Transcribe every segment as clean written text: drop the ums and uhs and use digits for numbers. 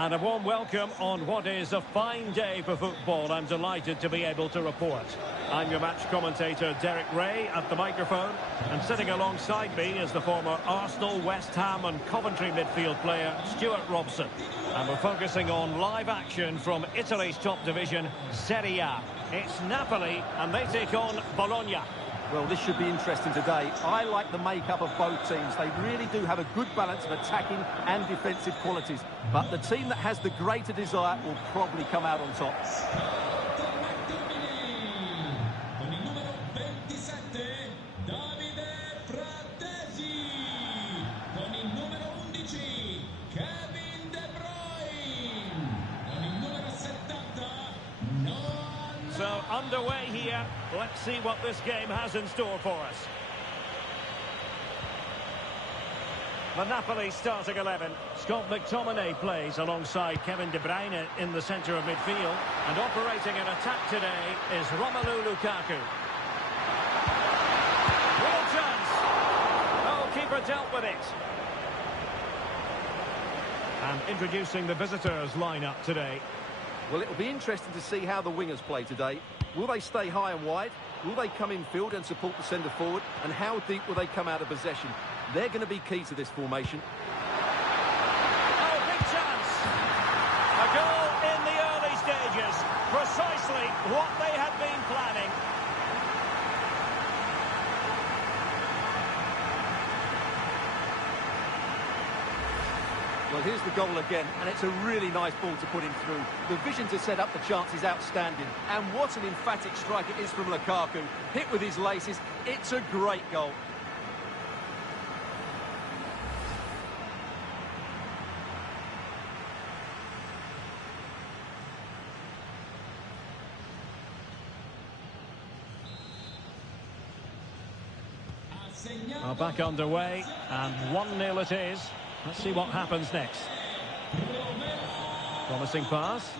And a warm welcome on what is a fine day for football. I'm delighted to be able to report. I'm your match commentator, Derek Ray, at the microphone. And sitting alongside me is the former Arsenal, West Ham and Coventry midfield player, Stuart Robson. And we're focusing on live action from Italy's top division, Serie A. It's Napoli, and they take on Bologna. Well, this should be interesting today. I like the makeup of both teams. They really do have a good balance of attacking and defensive qualities. But the team that has the greater desire will probably come out on top. So, underway here. Let's see what this game has in store for us. The Napoli starting 11. Scott McTominay plays alongside Kevin De Bruyne in the centre of midfield. And operating in attack today is Romelu Lukaku. Real chance. Oh, keeper dealt with it. And introducing the visitors lineup today. Well, it'll be interesting to see how the wingers play today. Will they stay high and wide? Will they come in field and support the centre forward? And how deep will they come out of possession? They're going to be key to this formation. Oh, big chance! A goal in the early stages. Precisely what they had been planning. Well, here's the goal again, and it's a really nice ball to put him through. The vision to set up the chance is outstanding. And what an emphatic strike it is from Lukaku. Hit with his laces, it's a great goal. Well, back underway, and 1-0 it is. Let's see what happens next. Promising pass.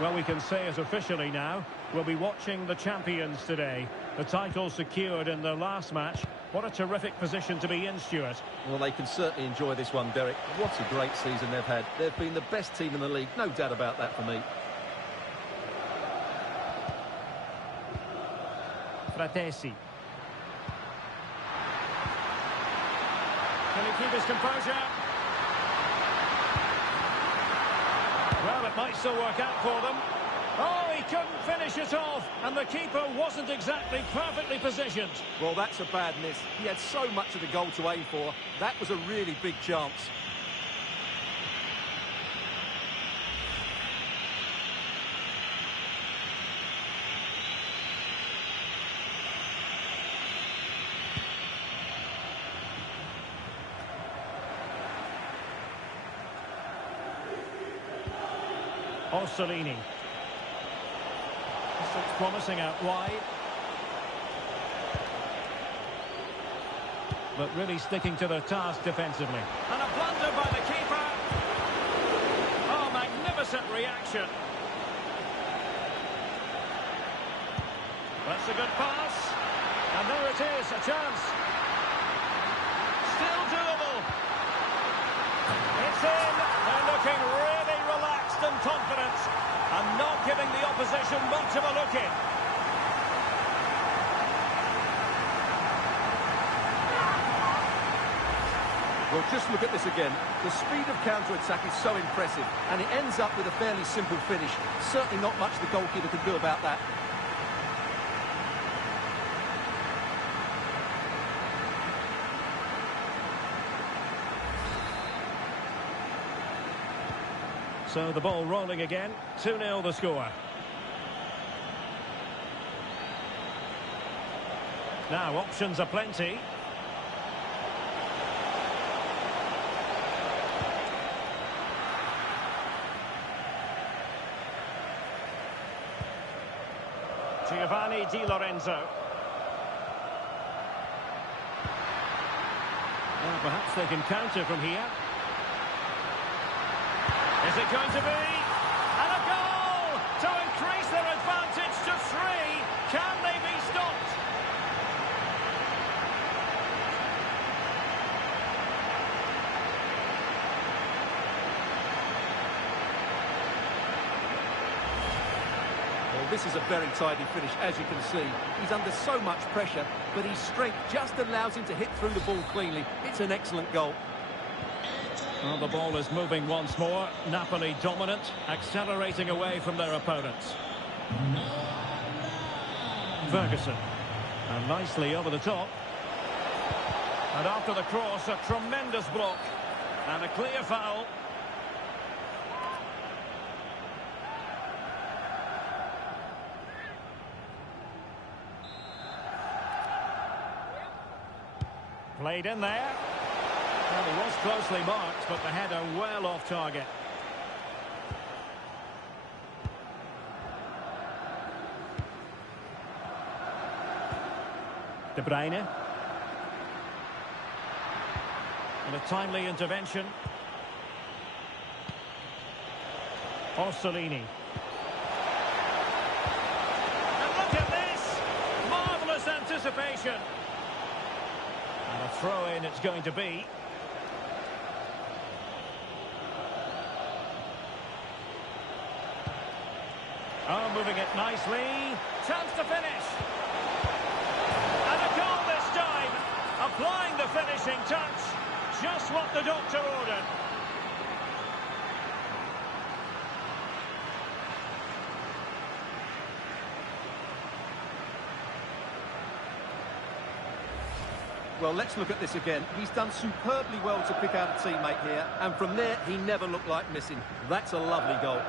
Well, we can say it officially now. We'll be watching the champions today. The title secured in their last match. What a terrific position to be in, Stuart. Well, they can certainly enjoy this one, Derek. What a great season they've had. They've been the best team in the league. No doubt about that for me. Fratesi. Can he keep his composure? Well, it might still work out for them. Oh, he couldn't finish it off, and the keeper wasn't exactly perfectly positioned. Well, that's a bad miss. He had so much of the goal to aim for. That was a really big chance. Orsolini. This looks promising out wide. But really sticking to their task defensively. And a blunder by the keeper. Oh, magnificent reaction. That's a good pass. And there it is, a chance. Still doable. It's in. They're looking really relaxed and confident, and not giving the opposition much of a look in. Well, just look at this again. The speed of counter-attack is so impressive, and it ends up with a fairly simple finish. Certainly not much the goalkeeper could do about that. So the ball rolling again. 2-0 the score. Now options are plenty. Giovanni Di Lorenzo. Well, perhaps they can counter from here. Is it going to be? And a goal to increase their advantage to 3. Can they be stopped? this is a very tidy finish, as you can see. He's under so much pressure, but his strength just allows him to hit through the ball cleanly. It's an excellent goal. Well, the ball is moving once more. Napoli dominant, accelerating away from their opponents. Ferguson. And nicely over the top. And after the cross, a tremendous block. And a clear foul. Played in there. Well, he was closely marked, but the header well off target. De Bruyne. And a timely intervention. Orsolini. And look at this! Marvellous anticipation. And a throw-in it's going to be. Oh, moving it nicely. Chance to finish. And a goal this time. Applying the finishing touch. Just what the doctor ordered. Well, let's look at this again. He's done superbly well to pick out a teammate here, and from there, he never looked like missing. That's a lovely goal.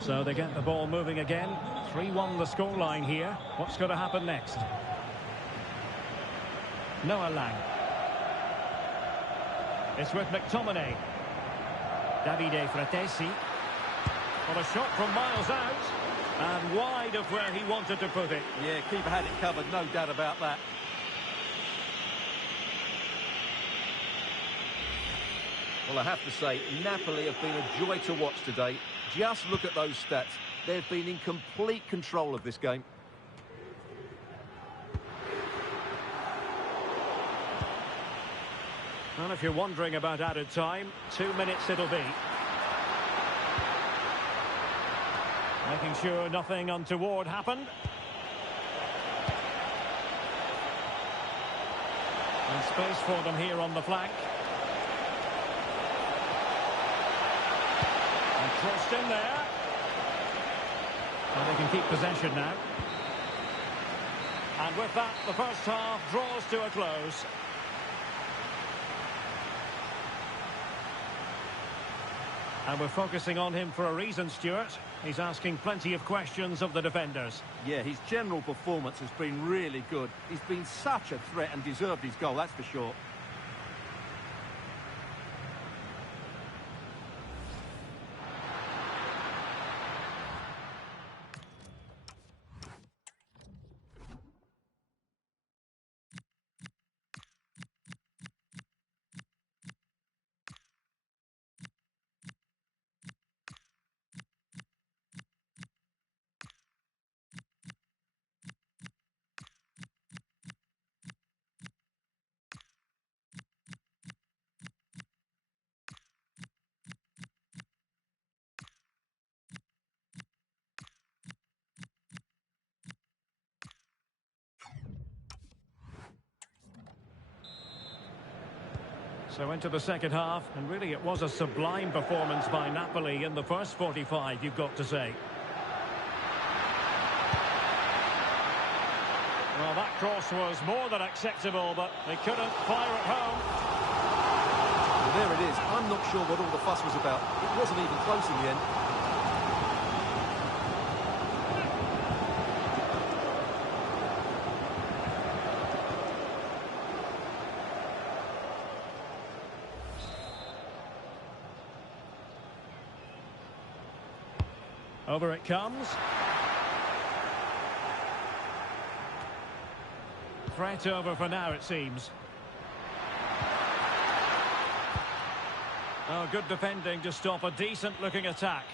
So they get the ball moving again. 3-1 the scoreline here. What's going to happen next? Noah Lang. It's with McTominay. Davide Fratesi. Well, a shot from miles out. And wide of where he wanted to put it. Yeah, keeper had it covered, no doubt about that. Well, I have to say, Napoli have been a joy to watch today. Just look at those stats. They've been in complete control of this game. Well, if you're wondering about added time, 2 minutes it'll be. Making sure nothing untoward happened. And space for them here on the flank. And crossed in there. And they can keep possession now. And with that, the first half draws to a close. And we're focusing on him for a reason, Stuart. He's asking plenty of questions of the defenders. Yeah, his general performance has been really good. He's been such a threat and deserved his goal, that's for sure. So into the second half, and really it was a sublime performance by Napoli in the first 45, you've got to say. Well, that cross was more than acceptable, but they couldn't fire it home. Well, there it is. I'm not sure what all the fuss was about. It wasn't even close in the end. Over it comes. Threat over for now, it seems. Oh, good defending to stop a decent-looking attack.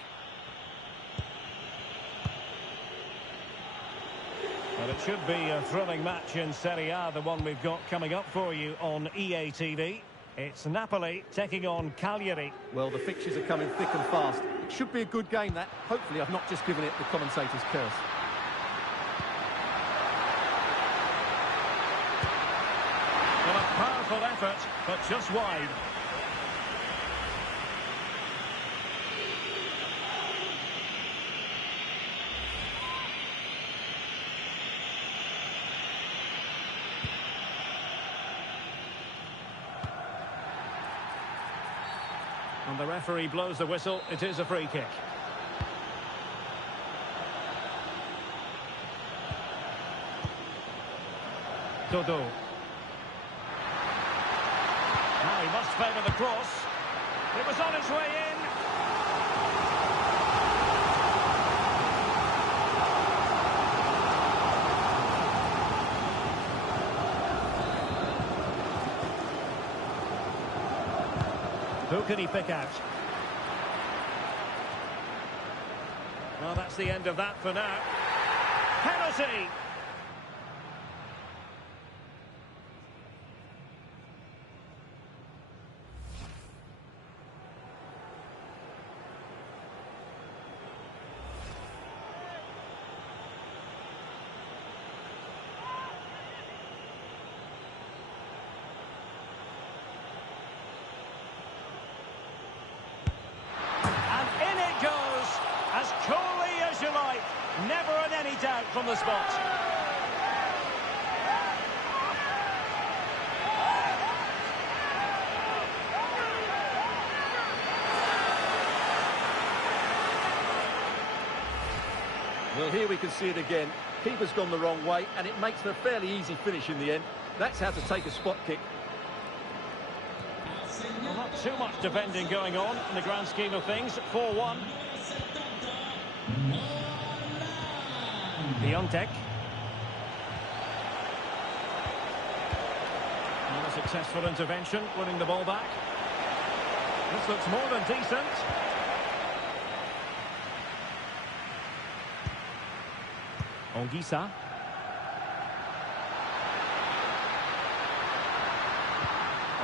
Well, it should be a thrilling match in Serie A, the one we've got coming up for you on EA TV. It's Napoli taking on Cagliari. Well, the fixtures are coming thick and fast. It should be a good game, that. Hopefully I've not just given it the commentator's curse. Well, a powerful effort, but just wide. And the referee blows the whistle. It is a free kick. Dodo. Now he must favour the cross. It was on its way in. Who can he pick out? Well, that's the end of that for now. Penalty! As coolly as you like, never in any doubt from the spot. Well, here we can see it again. Keeper's gone the wrong way, and it makes for a fairly easy finish in the end. That's how to take a spot kick. Well, not too much defending going on in the grand scheme of things. 4-1. Piontek. And a successful intervention, winning the ball back. This looks more than decent. Onguissa.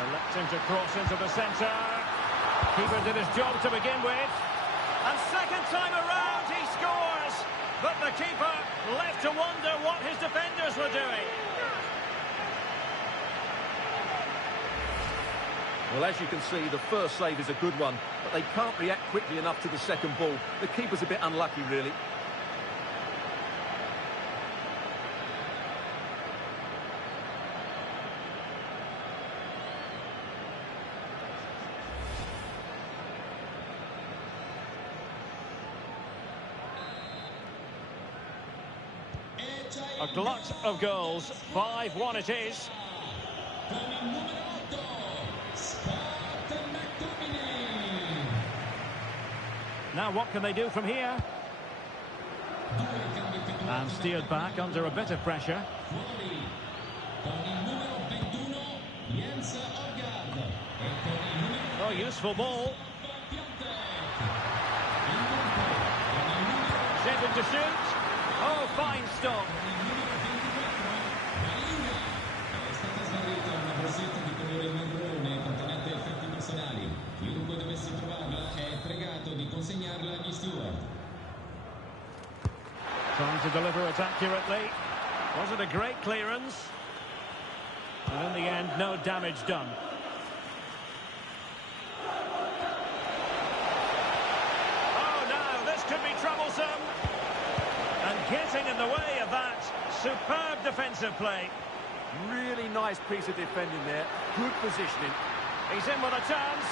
Electing to cross into the centre. Keeper did his job to begin with. And second time around he scores. But the keeper left to wonder what his defenders were doing. Well, as you can see, the first save is a good one, but they can't react quickly enough to the second ball. The keeper's a bit unlucky, really. A glut of goals. 5-1 it is. Now what can they do from here? And steered back under a bit of pressure. Oh, useful ball. Shaping to shoot. Oh, fine stop. Trying to deliver it accurately. Was it a great clearance? And in the end, no damage done. Oh, now this could be troublesome. And getting in the way of that. Superb defensive play. Really nice piece of defending there. Good positioning. He's in with a chance.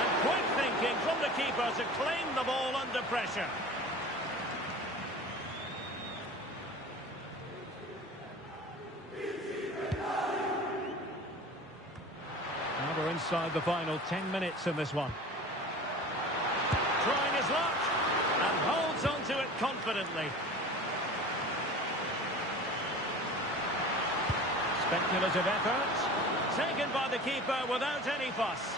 And quick thinking from the keeper to claim the ball under pressure. Now we're inside the final 10 minutes in this one. Trying his luck and holds on to it confidently. Speculative effort, taken by the keeper without any fuss.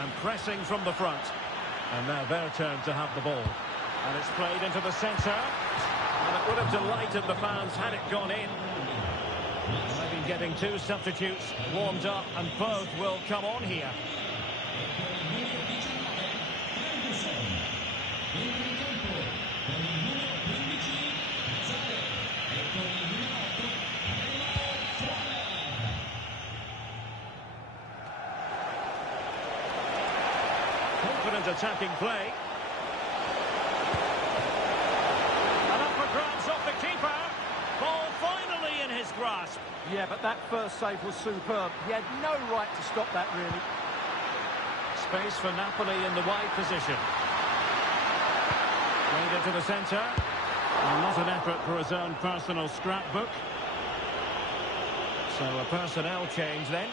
And pressing from the front. And now their turn to have the ball. And it's played into the centre. And it would have delighted the fans had it gone in. Maybe getting two substitutes warmed up, and both will come on here. Confident attacking play. And up for grabs off the keeper. Ball finally in his grasp. Yeah, but that first save was superb. He had no right to stop that, really. Space for Napoli in the wide position. Played into the centre. And not an effort for his own personal scrapbook. So a personnel change then.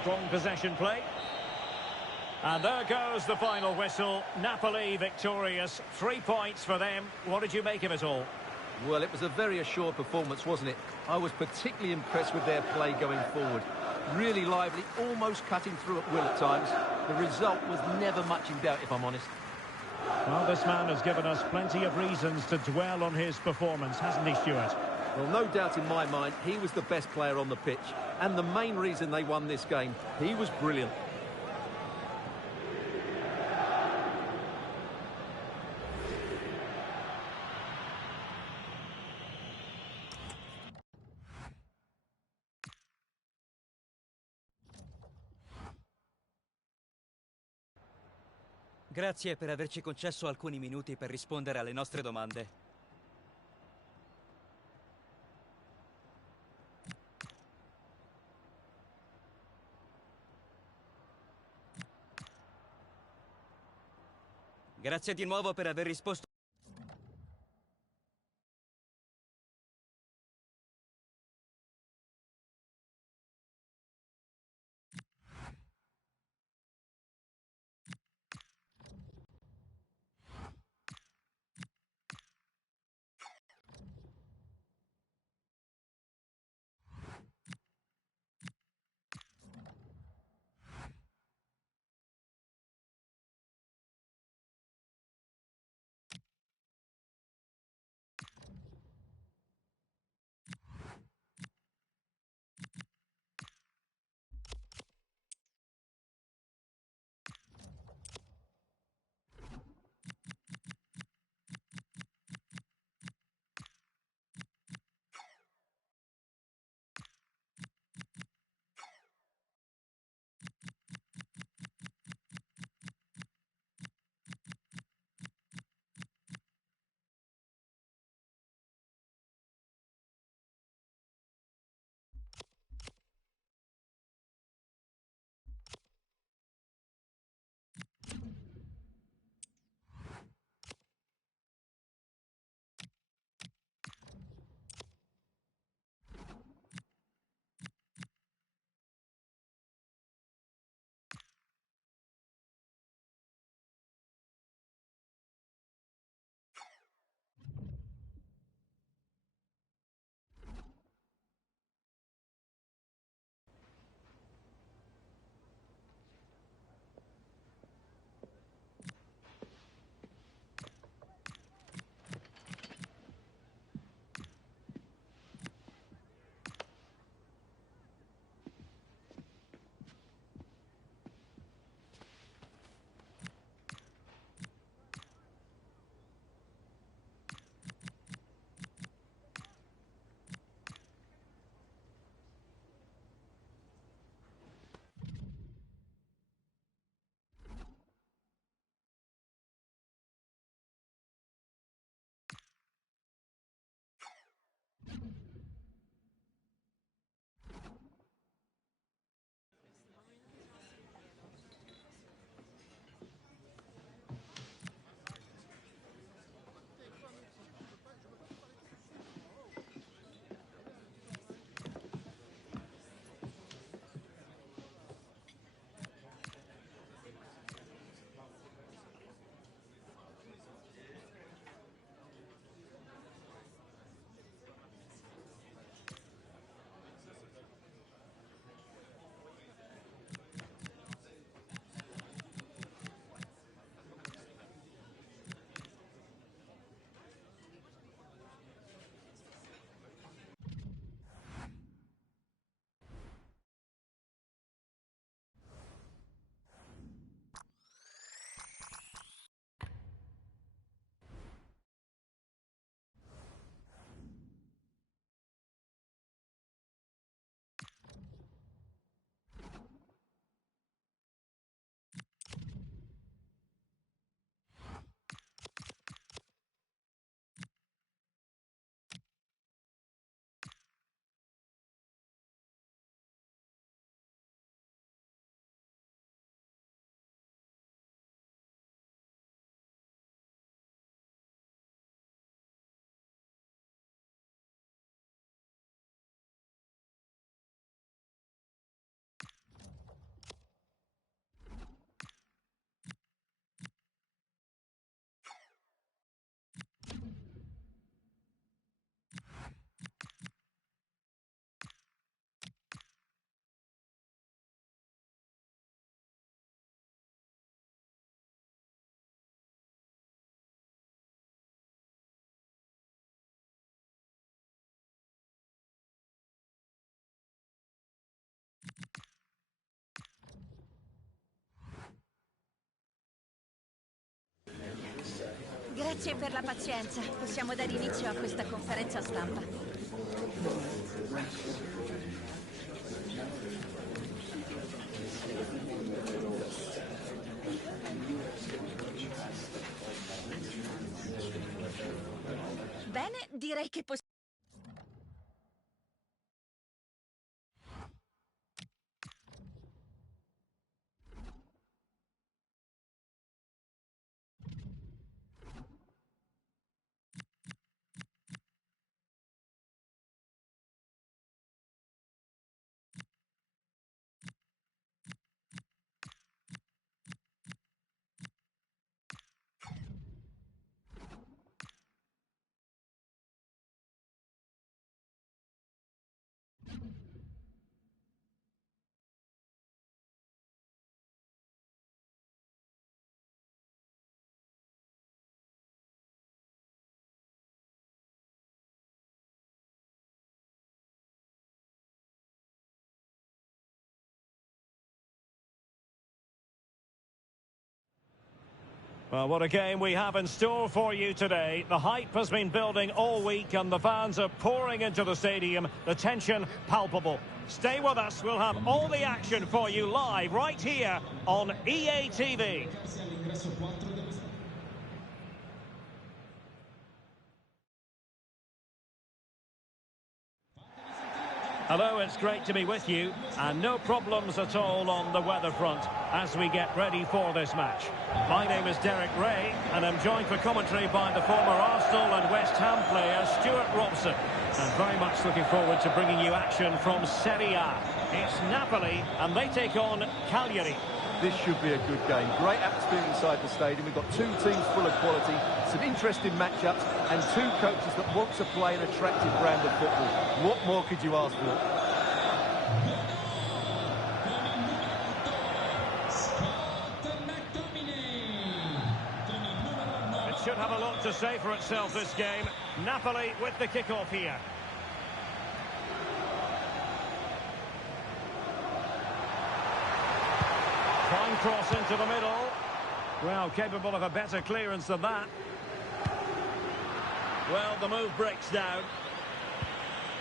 Strong possession play. And there goes the final whistle. Napoli victorious. 3 points for them. What did you make of it all? Well, it was a very assured performance, wasn't it? I was particularly impressed with their play going forward. Really lively, almost cutting through at will at times. The result was never much in doubt, if I'm honest. Well, this man has given us plenty of reasons to dwell on his performance, hasn't he, Stuart? Well, no doubt in my mind, he was the best player on the pitch. And the main reason they won this game, he was brilliant. Grazie per averci concesso alcuni minuti per rispondere alle nostre domande. Grazie di nuovo per aver risposto. Grazie per la pazienza. Possiamo dare inizio a questa conferenza stampa. Bene, direi che possiamo... Well, what a game we have in store for you today. The hype has been building all week and the fans are pouring into the stadium. The tension palpable. Stay with us. We'll have all the action for you live right here on EA TV. Hello, it's great to be with you, and no problems at all on the weather front as we get ready for this match. My name is Derek Ray, and I'm joined for commentary by the former Arsenal and West Ham player Stuart Robson. And very much looking forward to bringing you action from Serie A. It's Napoli, and they take on Cagliari. This should be a good game. Great atmosphere inside the stadium. We've got two teams full of quality, some interesting matchups, and two coaches that want to play an attractive brand of football. What more could you ask for? It should have a lot to say for itself, this game. Napoli with the kick-off here. Fine cross into the middle. Well, capable of a better clearance than that. Well, the move breaks down.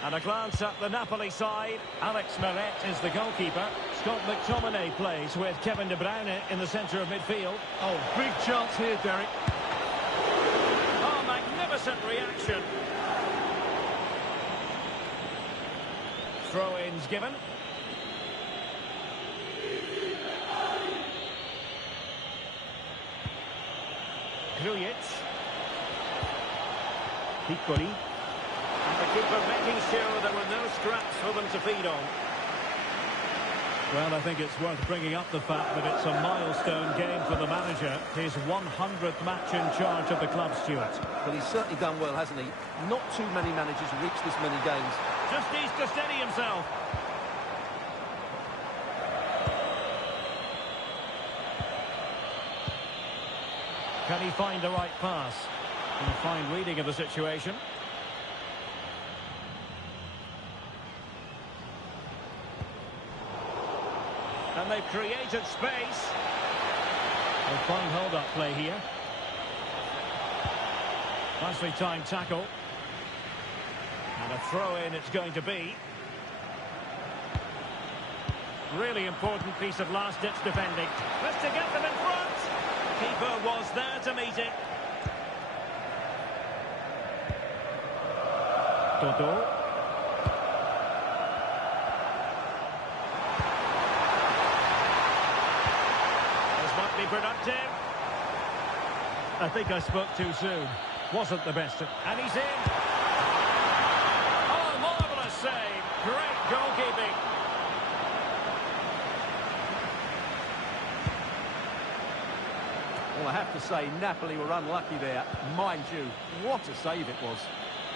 And a glance at the Napoli side. Alex Meret is the goalkeeper. Scott McTominay plays with Kevin De Bruyne in the centre of midfield. Oh, big chance here, Derek. Oh, magnificent reaction. Throw-ins given. Grujic. Piccoli. And the keeper making sure there were no scraps for them to feed on. Well, I think it's worth bringing up the fact that it's a milestone game for the manager. His 100th match in charge of the club, Stuart. Well, he's certainly done well, hasn't he? Not too many managers reach this many games. Just needs to steady himself. Can he find the right pass? And a fine reading of the situation. And they've created space. A fine hold-up play here. Nicely timed tackle. And a throw-in it's going to be. Really important piece of last-ditch defending. Just to get them in front. Keeper was there to meet it. Dodo. This might be productive. I think I spoke too soon. Wasn't the best. And he's in. Oh, marvellous save. Great goalkeeping. Well, I have to say, Napoli were unlucky there. Mind you, what a save it was.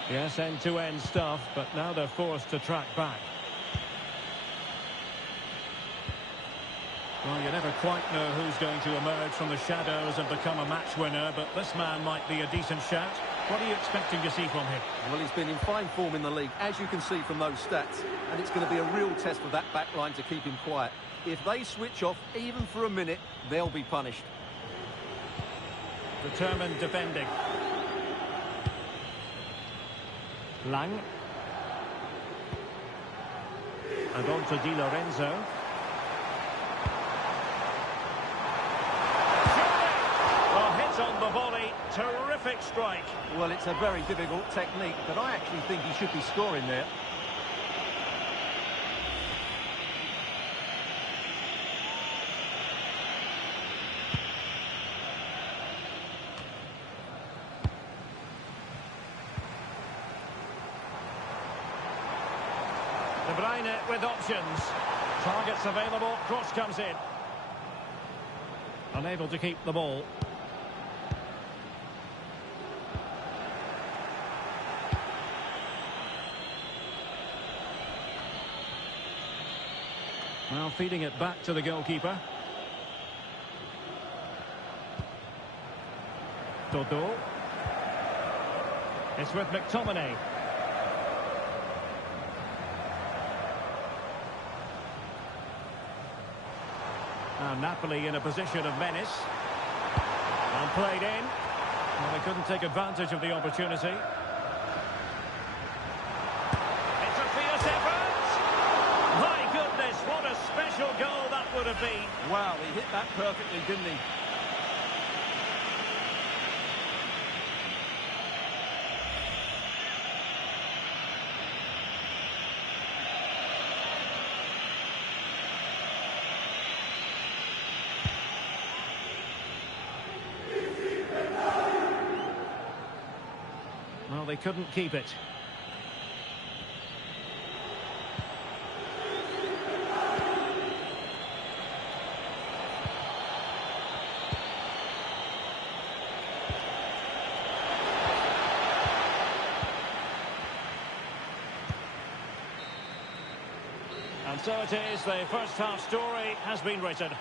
Yes, end-to-end stuff, but now they're forced to track back. Well, you never quite know who's going to emerge from the shadows and become a match winner, but this man might be a decent shout. What are you expecting to see from him? Well, he's been in fine form in the league, as you can see from those stats, and it's going to be a real test for that back line to keep him quiet. If they switch off, even for a minute, they'll be punished. Determined defending. Lang. And on to Di Lorenzo. Well, hit on the volley. Terrific strike. Well, it's a very difficult technique, but I actually think he should be scoring there. De Bruyne with options. Targets available. Cross comes in. Unable to keep the ball. Now feeding it back to the goalkeeper. Dodo. It's with McTominay. Now Napoli in a position of menace. And played in. Well, they couldn't take advantage of the opportunity. It's a fierce effort. My goodness, what a special goal that would have been. Wow, he hit that perfectly, didn't he? Well, they couldn't keep it. And so it is, the first half story has been written.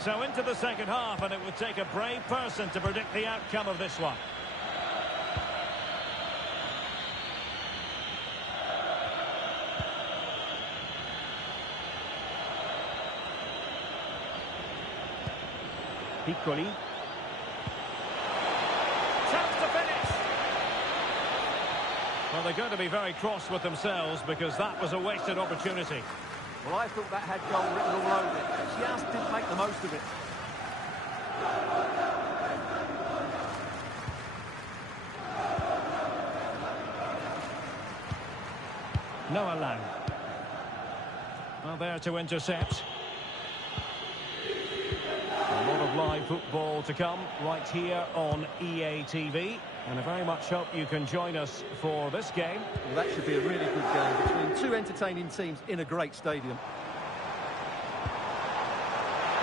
So into the second half, and it would take a brave person to predict the outcome of this one. Piccoli. Chance to finish. Well, they're going to be very cross with themselves because that was a wasted opportunity. Well, I thought that had goal written all over it. Just didn't make the most of it. Noah Lang. Well, there to intercept. A lot of live football to come right here on EA TV. And I very much hope you can join us for this game. Well, that should be a really good game between two entertaining teams in a great stadium.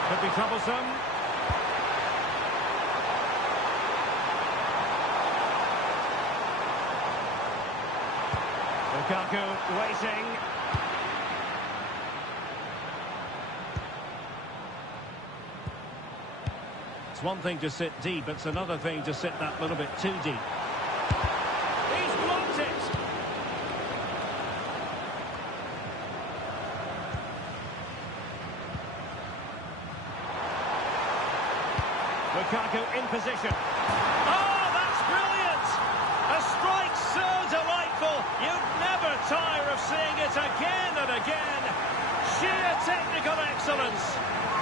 Could be troublesome. Lukaku waiting. It's one thing to sit deep, it's another thing to sit that little bit too deep. He's blocked it! Lukaku in position. Oh, that's brilliant! A strike so delightful, you'd never tire of seeing it again and again. Sheer technical excellence.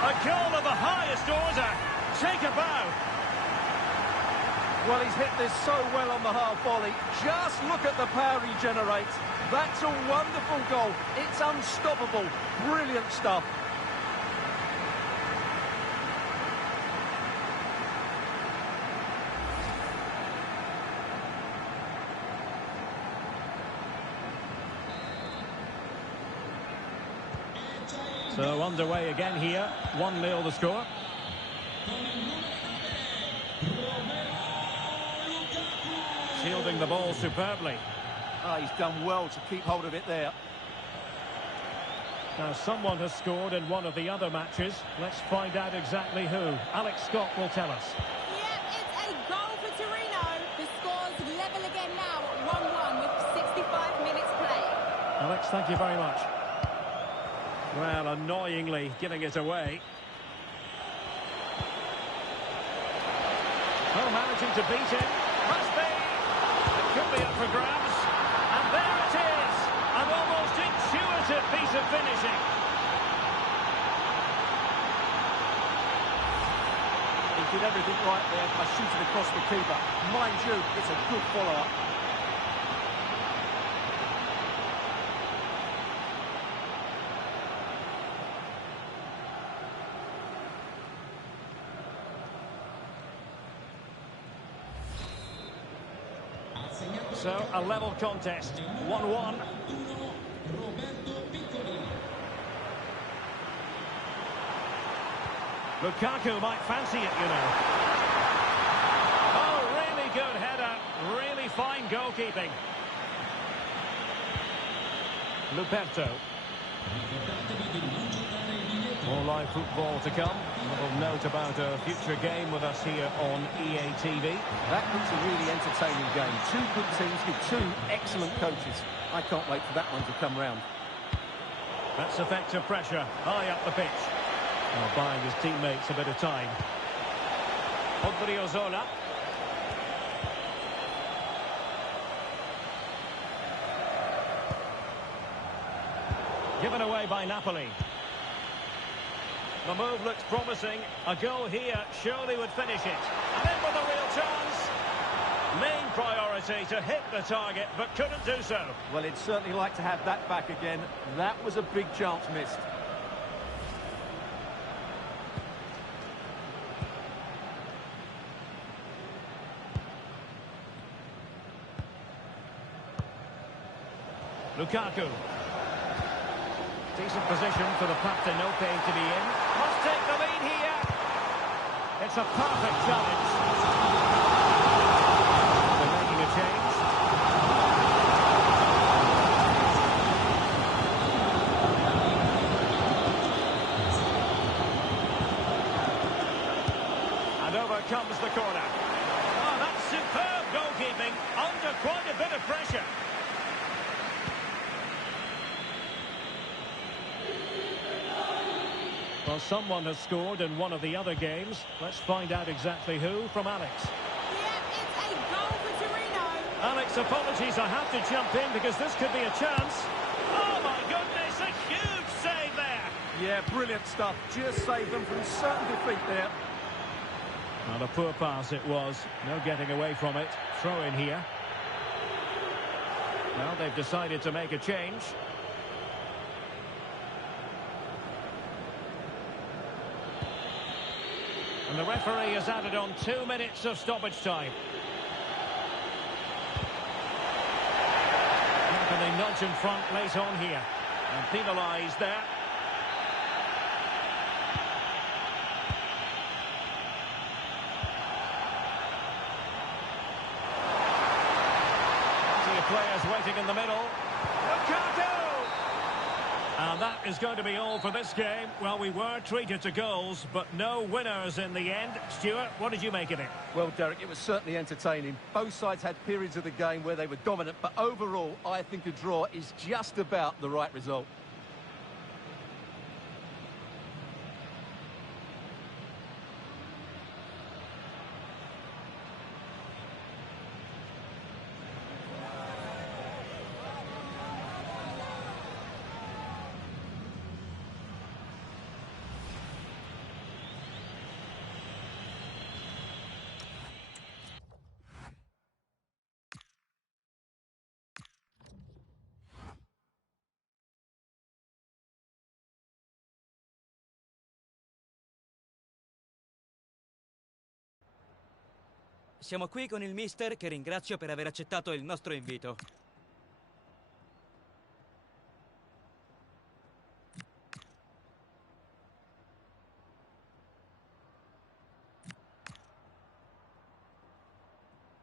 A goal of the highest order. Take a bow. Well, he's hit this so well on the half volley. Just look at the power he generates. That's a wonderful goal. It's unstoppable. Brilliant stuff. So underway again here. 1-0 the score. Shielding the ball superbly. Oh, he's done well to keep hold of it there. Now, someone has scored in one of the other matches. Let's find out exactly who. Alex Scott will tell us. Yeah, it's a goal for Torino. The score's level again now at 1-1 with 65 minutes played. Alex, thank you very much. Well, annoyingly giving it away. Oh, managing to beat him. Must be. It could be up for grabs. And there it is. An almost intuitive piece of finishing. He did everything right there by shooting across the keeper. Mind you, it's a good follow-up. So, a level contest, 1-1. Lukaku might fancy it, you know. Oh, really good header. Really fine goalkeeping. Luperto. More live football to come. A little note about a future game with us here on EA TV. That looks a really entertaining game. Two good teams with two excellent coaches. I can't wait for that one to come round. That's effective pressure, high up the pitch. Well, buying his teammates a bit of time. Odriozola. Given away by Napoli. The move looks promising. A goal here surely would finish it. And in with a real chance. Main priority to hit the target, but couldn't do so. Well, he'd certainly like to have that back again. That was a big chance missed. Lukaku. Decent position for the Partenope to be in. Must take the lead here. It's a perfect challenge. They're making a change. And over comes the corner. Oh, that's superb goalkeeping under quite a bit of pressure. Well, someone has scored in one of the other games. Let's find out exactly who from Alex. Yeah, it's a goal for Torino. Alex, apologies, I have to jump in because this could be a chance. Oh, my goodness, a huge save there. Yeah, brilliant stuff. Just saved them from certain defeat there. Not a poor pass it was. No getting away from it. Throw in here. Well, they've decided to make a change. And the referee has added on 2 minutes of stoppage time. How can they nudge in front late on here? And penalised there. Plenty of players waiting in the middle. Lukaku! And that is going to be all for this game. Well, we were treated to goals, but no winners in the end. Stuart, what did you make of it? Well, Derek, it was certainly entertaining. Both sides had periods of the game where they were dominant, but overall, I think a draw is just about the right result. Siamo qui con il mister che ringrazio per aver accettato il nostro invito.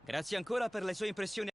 Grazie ancora per le sue impressioni.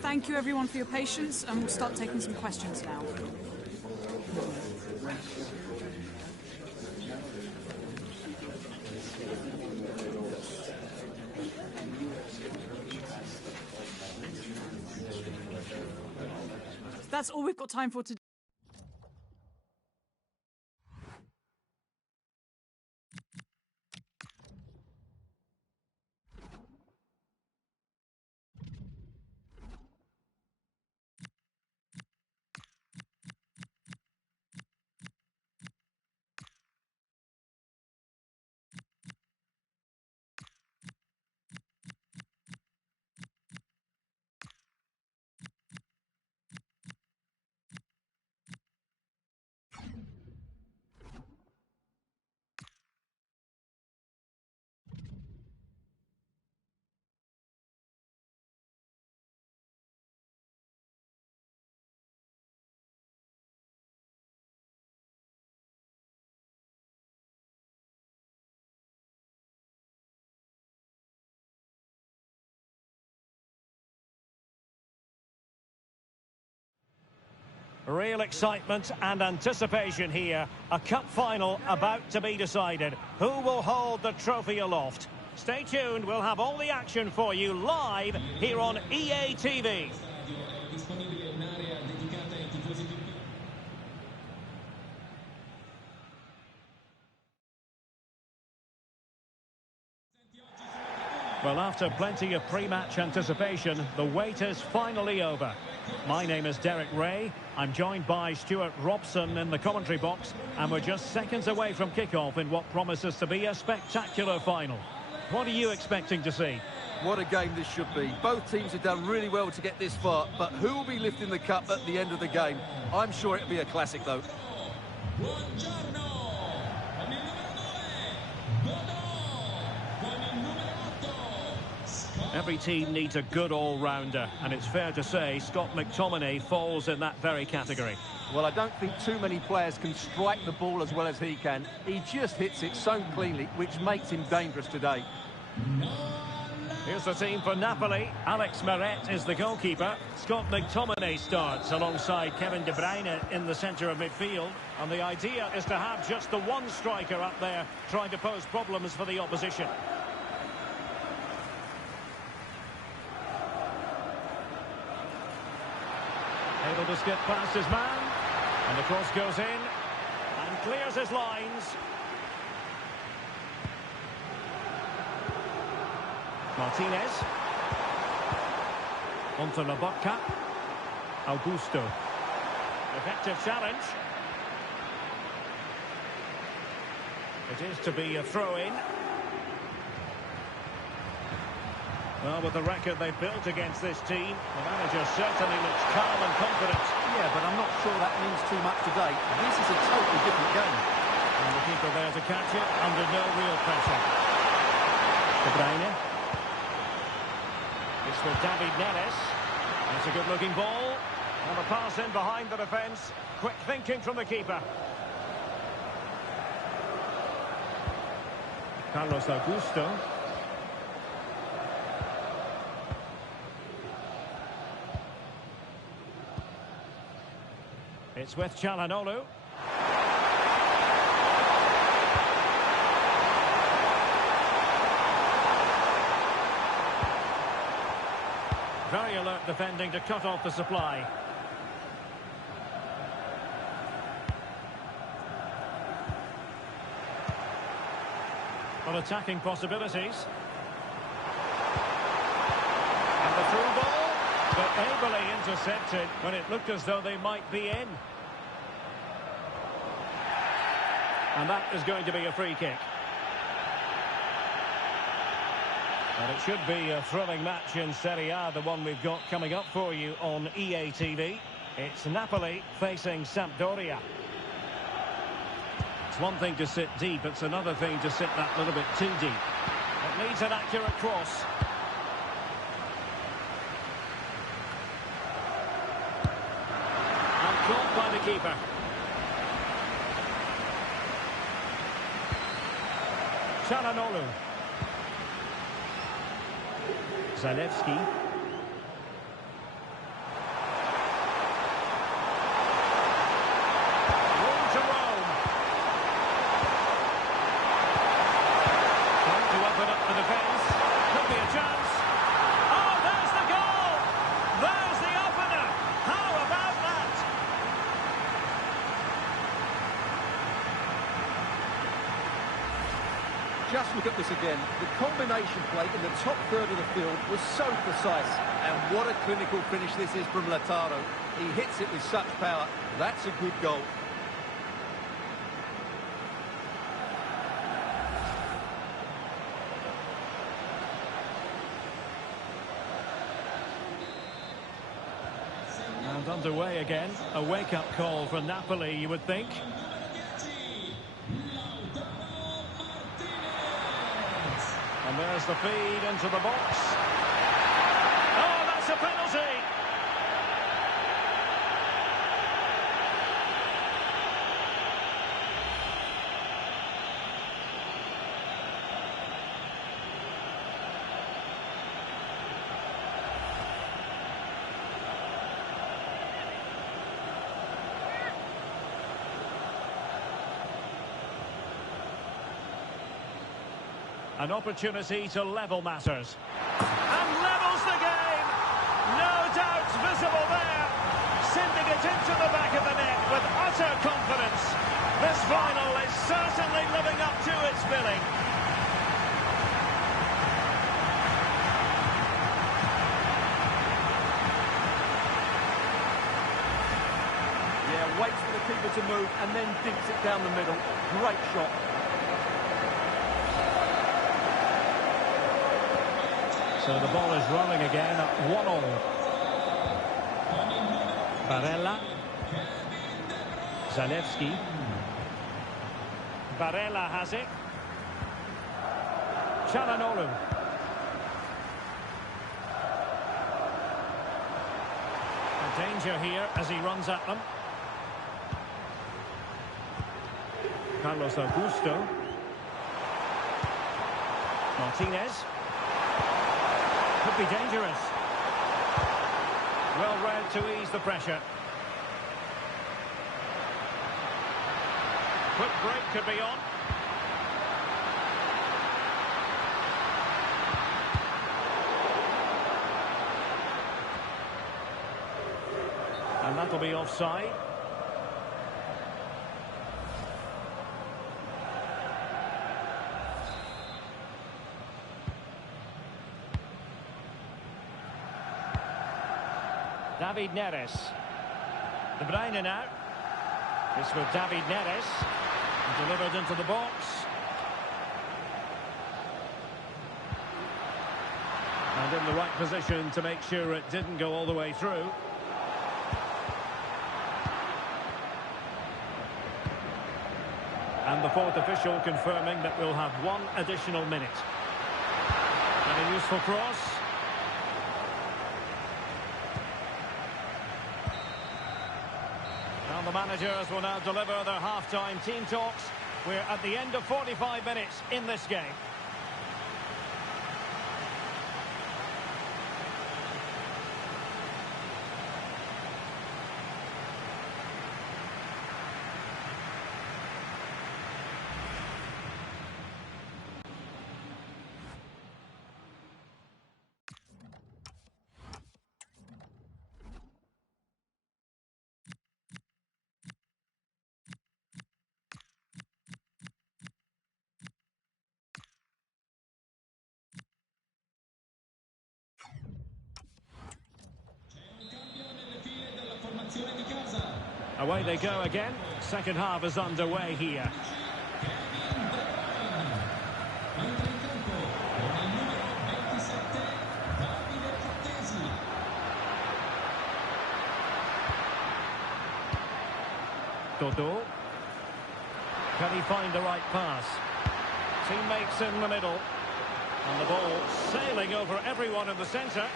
Thank you everyone for your patience, and we'll start taking some questions now. That's all we've got time for today. Real excitement and anticipation here. A cup final about to be decided. Who will hold the trophy aloft? Stay tuned, we'll have all the action for you live here on EA TV. Well, after plenty of pre-match anticipation, the wait is finally over. My name is Derek Ray. I'm joined by Stuart Robson in the commentary box, and we're just seconds away from kick-off in what promises to be a spectacular final. What are you expecting to see? What a game this should be. Both teams have done really well to get this far, but who will be lifting the cup at the end of the game? I'm sure it'll be a classic, though. Every team needs a good all-rounder, and it's fair to say Scott McTominay falls in that very category. Well, I don't think too many players can strike the ball as well as he can. He just hits it so cleanly, which makes him dangerous today. Here's the team for Napoli. Alex Meret is the goalkeeper. Scott McTominay starts alongside Kevin De Bruyne in the centre of midfield. And the idea is to have just the one striker up there trying to pose problems for the opposition. Able to skip past his man, and the cross goes in and clears his lines. Martinez onto Lobotka. Augusto. Effective challenge. It is to be a throw-in. Well, with the record they've built against this team, the manager certainly looks calm and confident. Yeah, but I'm not sure that means too much today. This is a totally different game. And the keeper there to catch it under no real pressure. De Bruyne. It's for David Neres. That's a good-looking ball. And a pass in behind the defence. Quick thinking from the keeper. Carlos Augusto. It's with Çalhanoğlu. Very alert defending to cut off the supply. On attacking possibilities. And the through ball, but ably intercepted when it looked as though they might be in. And that is going to be a free kick. And it should be a thrilling match in Serie A, the one we've got coming up for you on EA TV. It's Napoli facing Sampdoria. It's one thing to sit deep, it's another thing to sit that little bit too deep. It needs an accurate cross. And caught by the keeper. Çalhanoğlu. Zalewski. Room to roam. Trying to open up the defence. Could be a chance. Oh, there's the goal! There's the opener! How about that? Just look at this again. The combination play in the top third of the field was so precise. And what a clinical finish this is from Lautaro. He hits it with such power. That's a good goal. And underway again. A wake-up call for Napoli, you would think. And there's the feed into the box. Oh, that's a penalty! An opportunity to level matters. And levels the game! No doubts visible there. Sending it into the back of the net with utter confidence. This final is certainly living up to its billing. Yeah, waits for the keeper to move and then dinks it down the middle. Great shot. So the ball is rolling again at 1-1. Barella. Zalewski. Barella has it. Çalhanoğlu. A danger here as he runs at them. Carlos Augusto. Martinez. Could be dangerous. Well read to ease the pressure. Quick break could be on. And that'll be offside. David Neres. De Bruyne now. This with David Neres. Delivered into the box. And in the right position to make sure it didn't go all the way through. And the fourth official confirming that we'll have one additional minute. And a useful cross. And the managers will now deliver their half-time team talks. We're at the end of 45 minutes in this game. Away they go again. Second half is underway here. Dodo. Can he find the right pass? Teammates in the middle. And the ball sailing over everyone in the centre.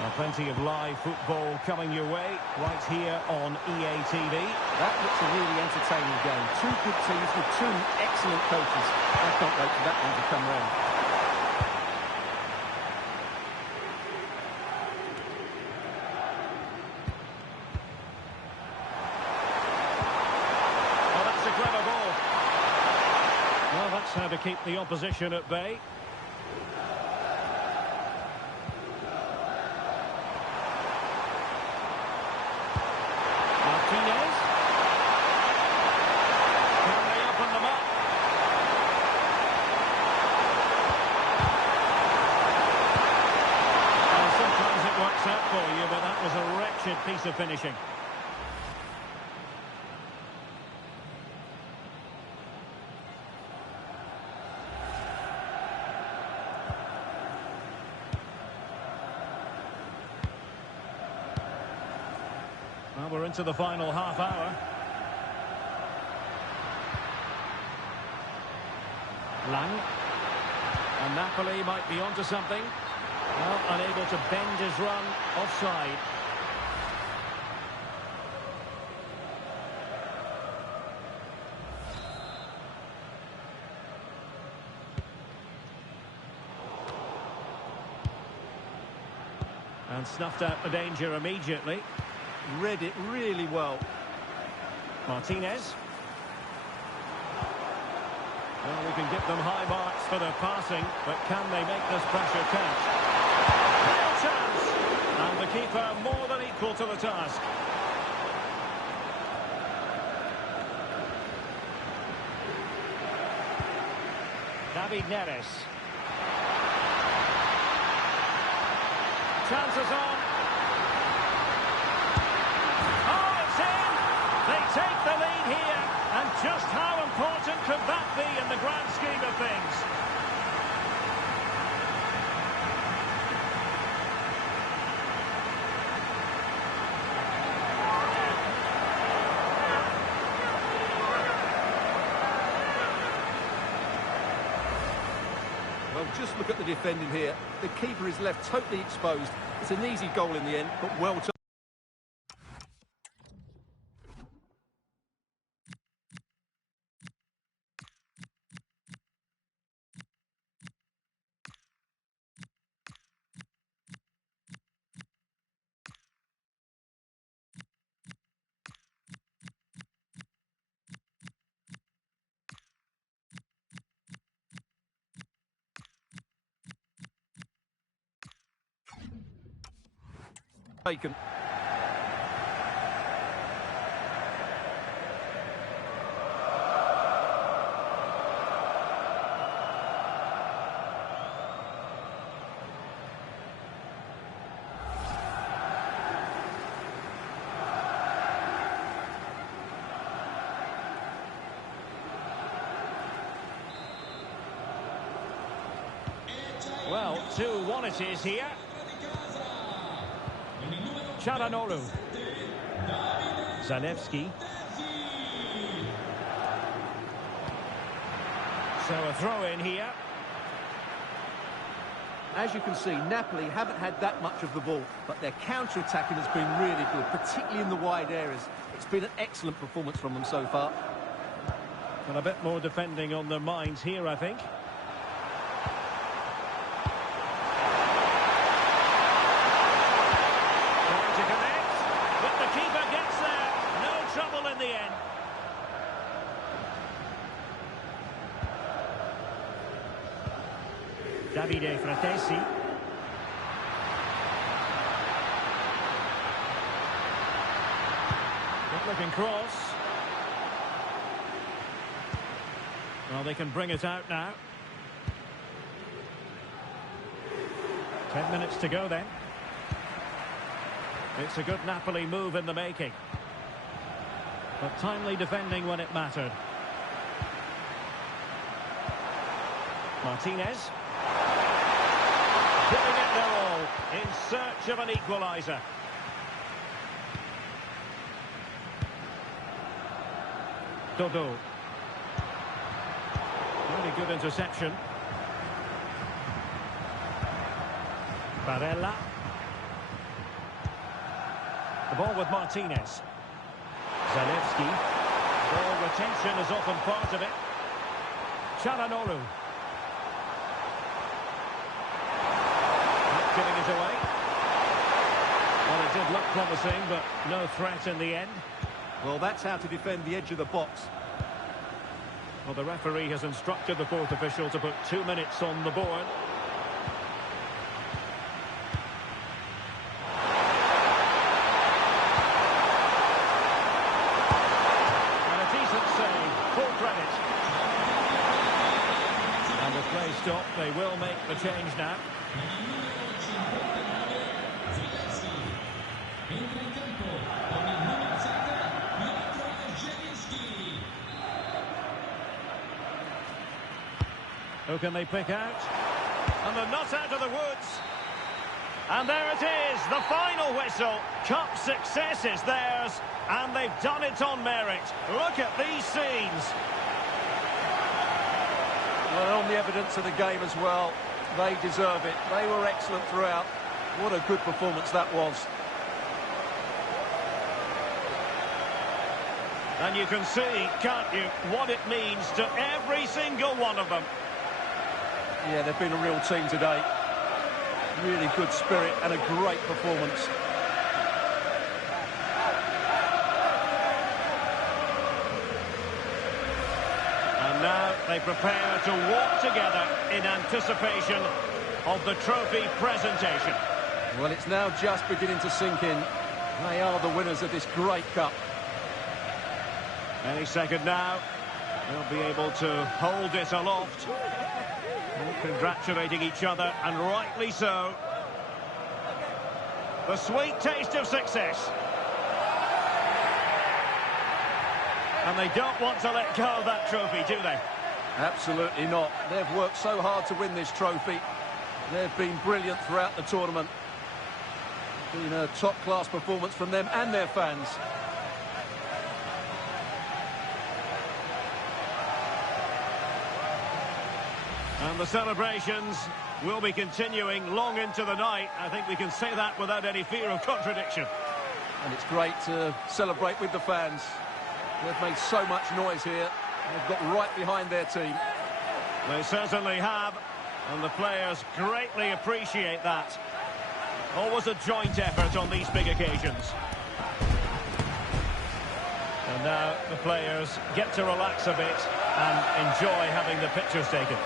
Well, plenty of live football coming your way right here on EA TV. That looks a really entertaining game. Two good teams with two excellent coaches. I can't wait for that one to come round. Oh, that's a clever ball. Well, that's how to keep the opposition at bay. For you, but that was a wretched piece of finishing. Well, we're into the final half hour. Lang. And Napoli might be onto something. Well, unable to bend his run, offside. And snuffed out the danger immediately. Read it really well. Martinez. Well, we can give them high marks for their passing, but can they make this pressure count? Real chance! And the keeper more than equal to the task. David Neres. Chances on. Oh, it's in! They take the lead here. And just how important could that be in the grand scheme of things? Well, just look at the defending here. The keeper is left totally exposed. It's an easy goal in the end, but well taken. Well, 2-1 it is here. Charanolu. Zalewski. So a throw in here. As you can see, Napoli haven't had that much of the ball, but their counter-attacking has been really good, particularly in the wide areas. It's been an excellent performance from them so far. And a bit more defending on their minds here, I think. Trying to connect, but the keeper gets there. No trouble in the end. Davide Fratesi. Good looking cross. Well, they can bring it out now. 10 minutes to go then. It's a good Napoli move in the making. But timely defending when it mattered. Martinez. Giving it their all in search of an equaliser. Dodo. Really good interception. Barella. The ball with Martinez. Zalewski. Ball retention is often part of it. Çalhanoğlu. Not giving it away. Well, it did look promising, but no threat in the end. Well, that's how to defend the edge of the box. Well, the referee has instructed the fourth official to put 2 minutes on the board. And a decent save, full credit. And with play stopped, they will make the change now. Who can they pick out? And they're not out of the woods. And there it is, the final whistle. Cup success is theirs, and they've done it on merit. Look at these scenes. Well, on the evidence of the game as well, they deserve it. They were excellent throughout. What a good performance that was. And you can see, can't you, what it means to every single one of them. Yeah, they've been a real team today. Really good spirit and a great performance. And now they prepare to walk together in anticipation of the trophy presentation. Well, it's now just beginning to sink in. They are the winners of this great cup. Any second now, they'll be able to hold it aloft. Congratulating each other, and rightly so. The sweet taste of success. And they don't want to let go of that trophy, do they? Absolutely not. They've worked so hard to win this trophy. They've been brilliant throughout the tournament. Been a top-class performance from them and their fans. And the celebrations will be continuing long into the night. I think we can say that without any fear of contradiction. And it's great to celebrate with the fans. They've made so much noise here. They've got right behind their team. They certainly have, and the players greatly appreciate that. Always a joint effort on these big occasions. And now the players get to relax a bit and enjoy having the pictures taken.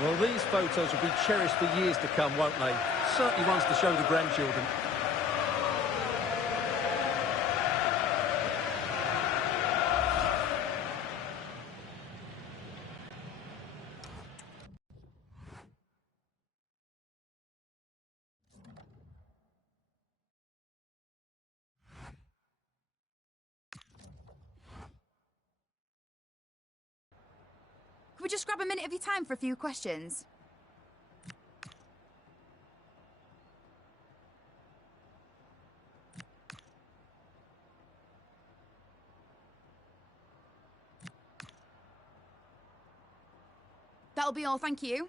Well, these photos will be cherished for years to come, won't they? Certainly ones to show the grandchildren. Can we just grab a minute of your time for a few questions? That'll be all, thank you.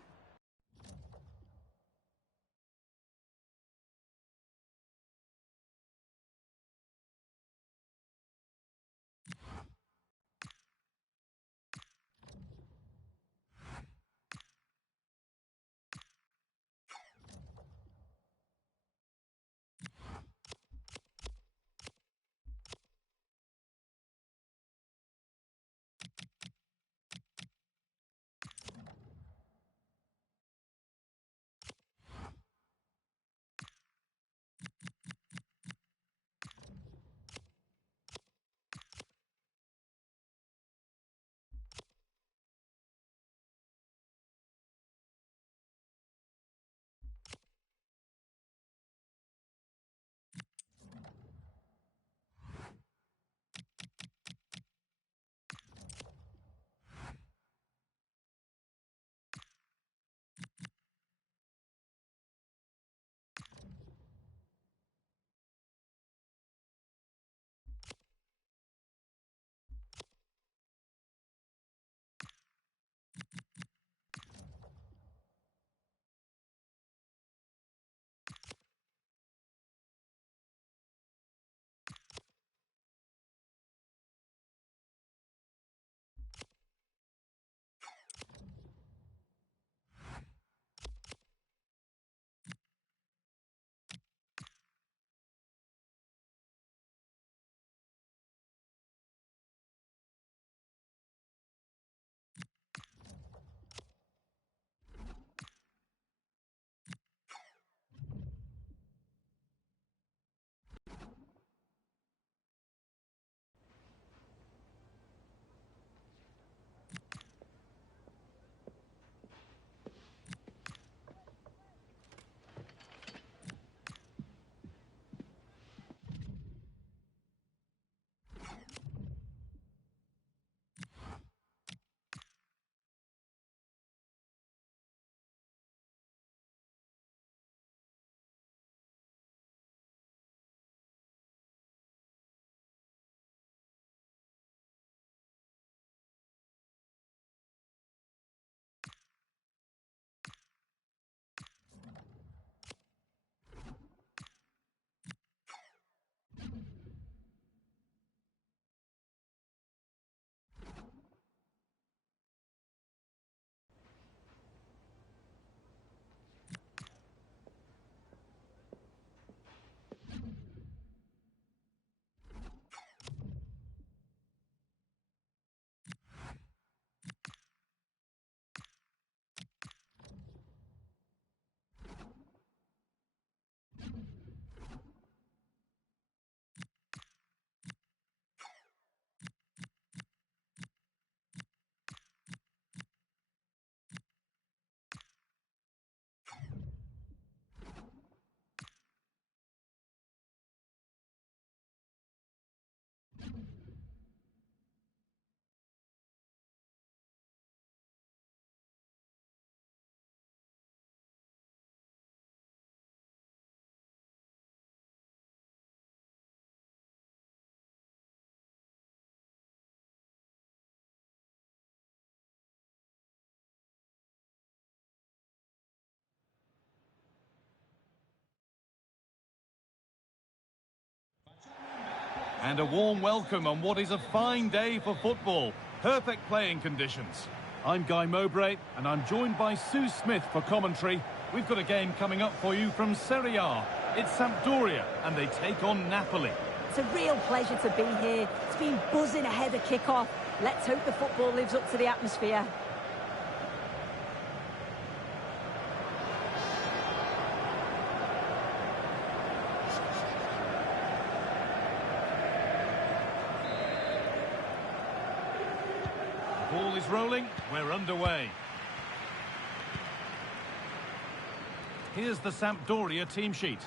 And a warm welcome on what is a fine day for football. Perfect playing conditions. I'm Guy Mowbray, and I'm joined by Sue Smith for commentary. We've got a game coming up for you from Serie A. It's Sampdoria, and they take on Napoli. It's a real pleasure to be here. It's been buzzing ahead of kick-off. Let's hope the football lives up to the atmosphere. The ball is rolling. We're underway. Here's the Sampdoria team sheet.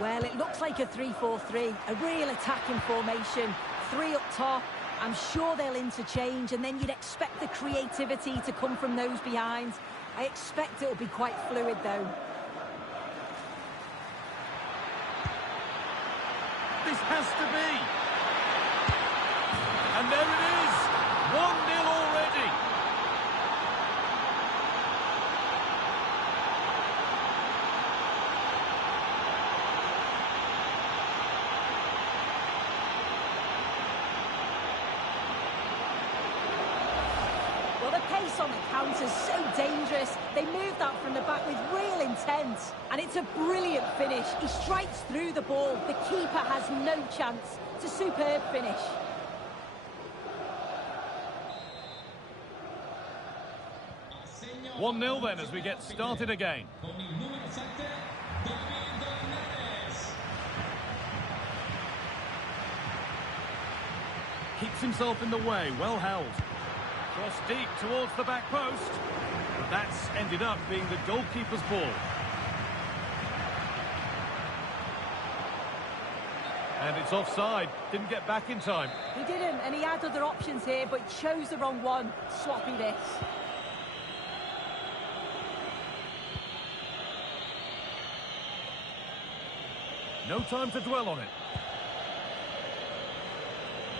Well, it looks like a 3-4-3, a real attacking formation. 3 up top. I'm sure they'll interchange, and then you'd expect the creativity to come from those behind. I expect it'll be quite fluid, though. This has to be. And there it is. 1-0 already. Well, the pace on the counter's so dangerous. They moved that from the back with real intent. And it's a brilliant finish. He strikes through the ball. The keeper has no chance. It's a superb finish. One 0 then as we get started again. Keeps himself in the way, well held. Cross deep towards the back post. But that's ended up being the goalkeeper's ball. And it's offside. Didn't get back in time. He didn't, and he had other options here, but chose the wrong one. Sloppy this. No time to dwell on it.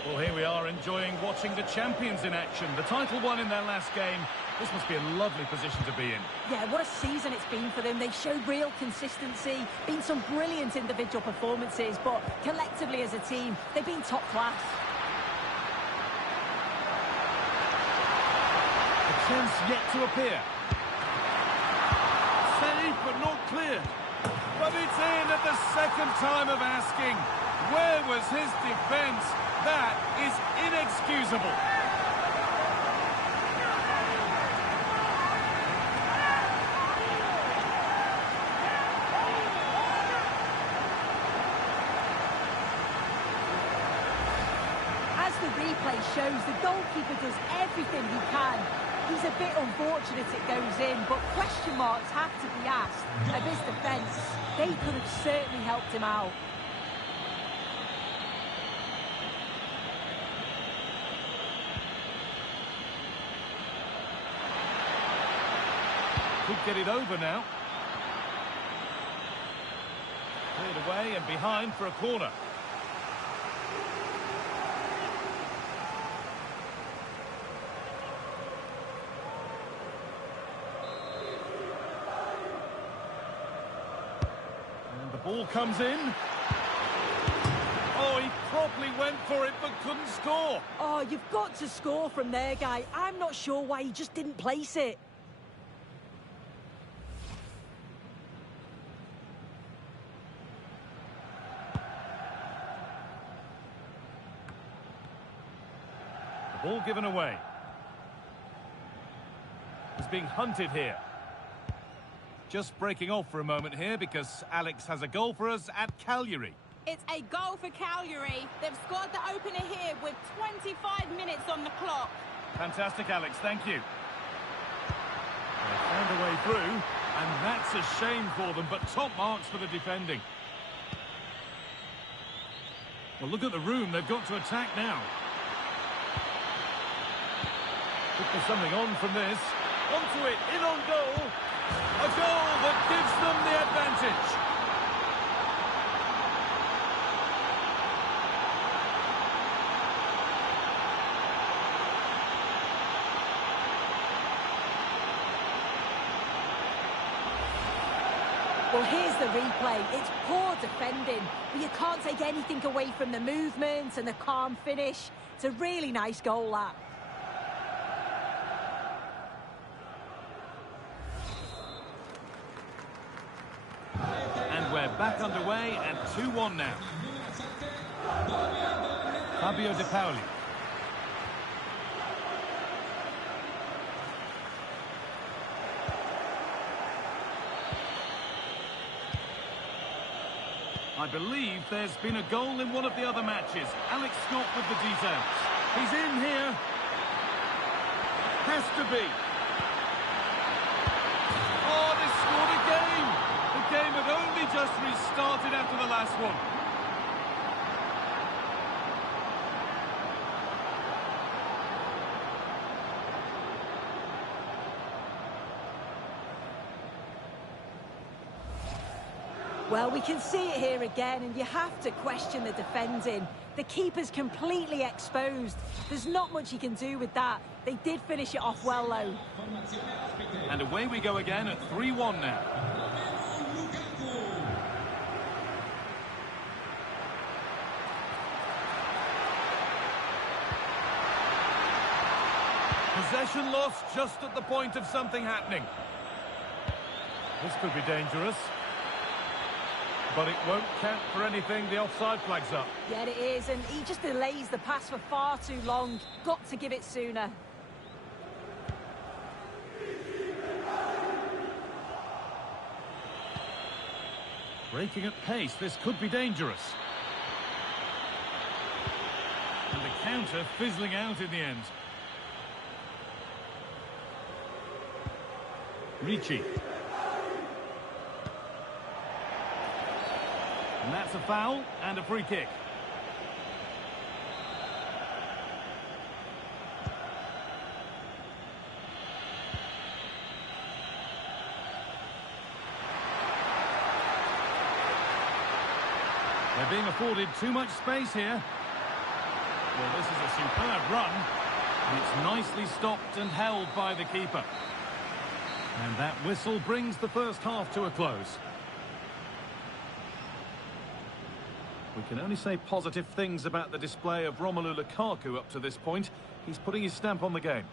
Well, here we are enjoying watching the champions in action. The title won in their last game. This must be a lovely position to be in. Yeah, what a season it's been for them. They've showed real consistency, been some brilliant individual performances, but collectively as a team, they've been top class. A chance yet to appear. Saved but not cleared. But it's in at the second time of asking. Where was his defence? That is inexcusable. As the replay shows, the goalkeeper does everything he can. He's a bit unfortunate it goes in, but question marks have to be asked of his defence. They could have certainly helped him out. Could get it over now. Cleared away and behind for a corner. And the ball comes in. Oh, he properly went for it but couldn't score. Oh, you've got to score from there, Guy. I'm not sure why he just didn't place it. Ball given away. He's being hunted here. Just breaking off for a moment here because Alex has a goal for us at Cagliari. It's a goal for Cagliari. They've scored the opener here with 25 minutes on the clock. Fantastic, Alex. Thank you. They found a way through, and that's a shame for them, but top marks for the defending. Well, look at the room they've got to attack now. Could be something on from this. Onto it, in on goal. A goal that gives them the advantage. Well, here's the replay. It's poor defending, but you can't take anything away from the movement and the calm finish. It's a really nice goal, that. And we're back underway and 2-1 now. Fabio De Paoli. I believe there's been a goal in one of the other matches. Alex Scott with the details. He's in here. Has to be. Oh, they scored again. The game had only just restarted after the last one. Well, we can see it here again, and you have to question the defending. The keeper's completely exposed. There's not much he can do with that. They did finish it off well, though. And away we go again at 3-1 now. Possession lost just at the point of something happening. This could be dangerous. But it won't count for anything. The offside flag's up. Yeah, it is, and he just delays the pass for far too long. Got to give it sooner. Breaking at pace, this could be dangerous. And the counter fizzling out in the end. Ricci. And that's a foul and a free kick. They're being afforded too much space here. Well, this is a superb run. And it's nicely stopped and held by the keeper. And that whistle brings the first half to a close. We can only say positive things about the display of Romelu Lukaku up to this point. He's putting his stamp on the game.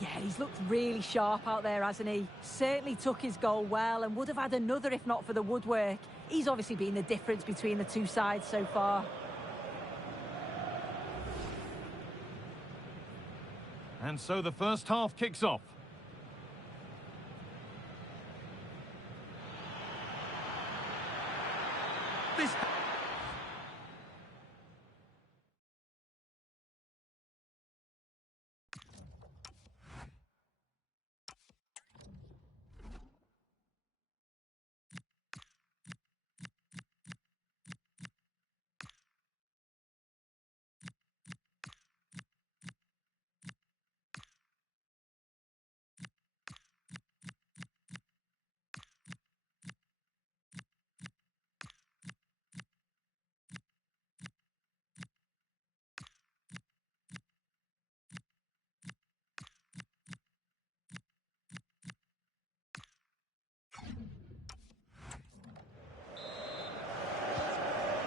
Yeah, he's looked really sharp out there, hasn't he? Certainly took his goal well and would have had another if not for the woodwork. He's obviously been the difference between the two sides so far. And so the first half kicks off. This...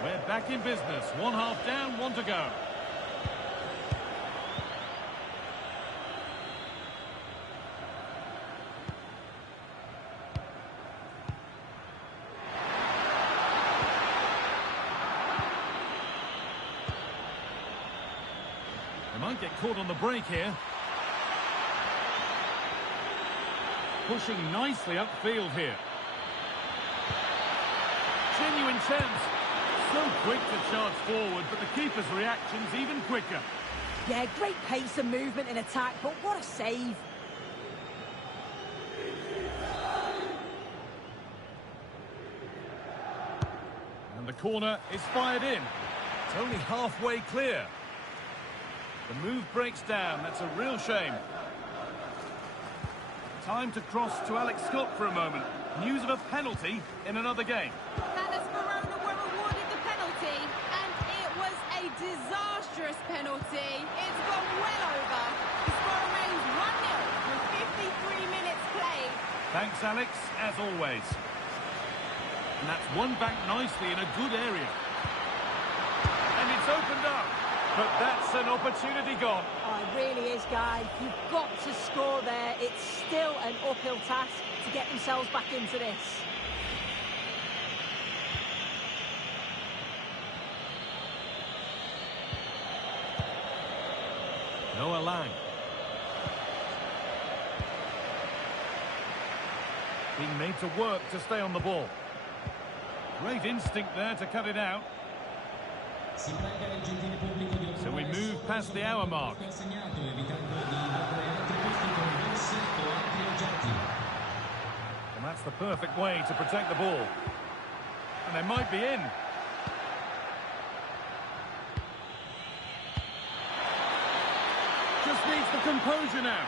We're back in business. One half down, one to go. They might get caught on the break here. Pushing nicely upfield here. Genuine chance. So quick to charge forward, but the keeper's reaction's even quicker. Yeah, great pace and movement in attack, but what a save. And the corner is fired in. It's only halfway clear. The move breaks down. That's a real shame. Time to cross to Alex Scott for a moment. News of a penalty in another game. Disastrous penalty. It's gone well over. The score remains 1-0 with 53 minutes played. Thanks, Alex, as always. And that's won back nicely in a good area. And it's opened up. But that's an opportunity gone. Oh, it really is, Guy. You've got to score there. It's still an uphill task to get themselves back into this. Noah Lang. Being made to work to stay on the ball. Great instinct there to cut it out. So we move past the hour mark. And that's the perfect way to protect the ball. And they might be in. Just needs the composure now.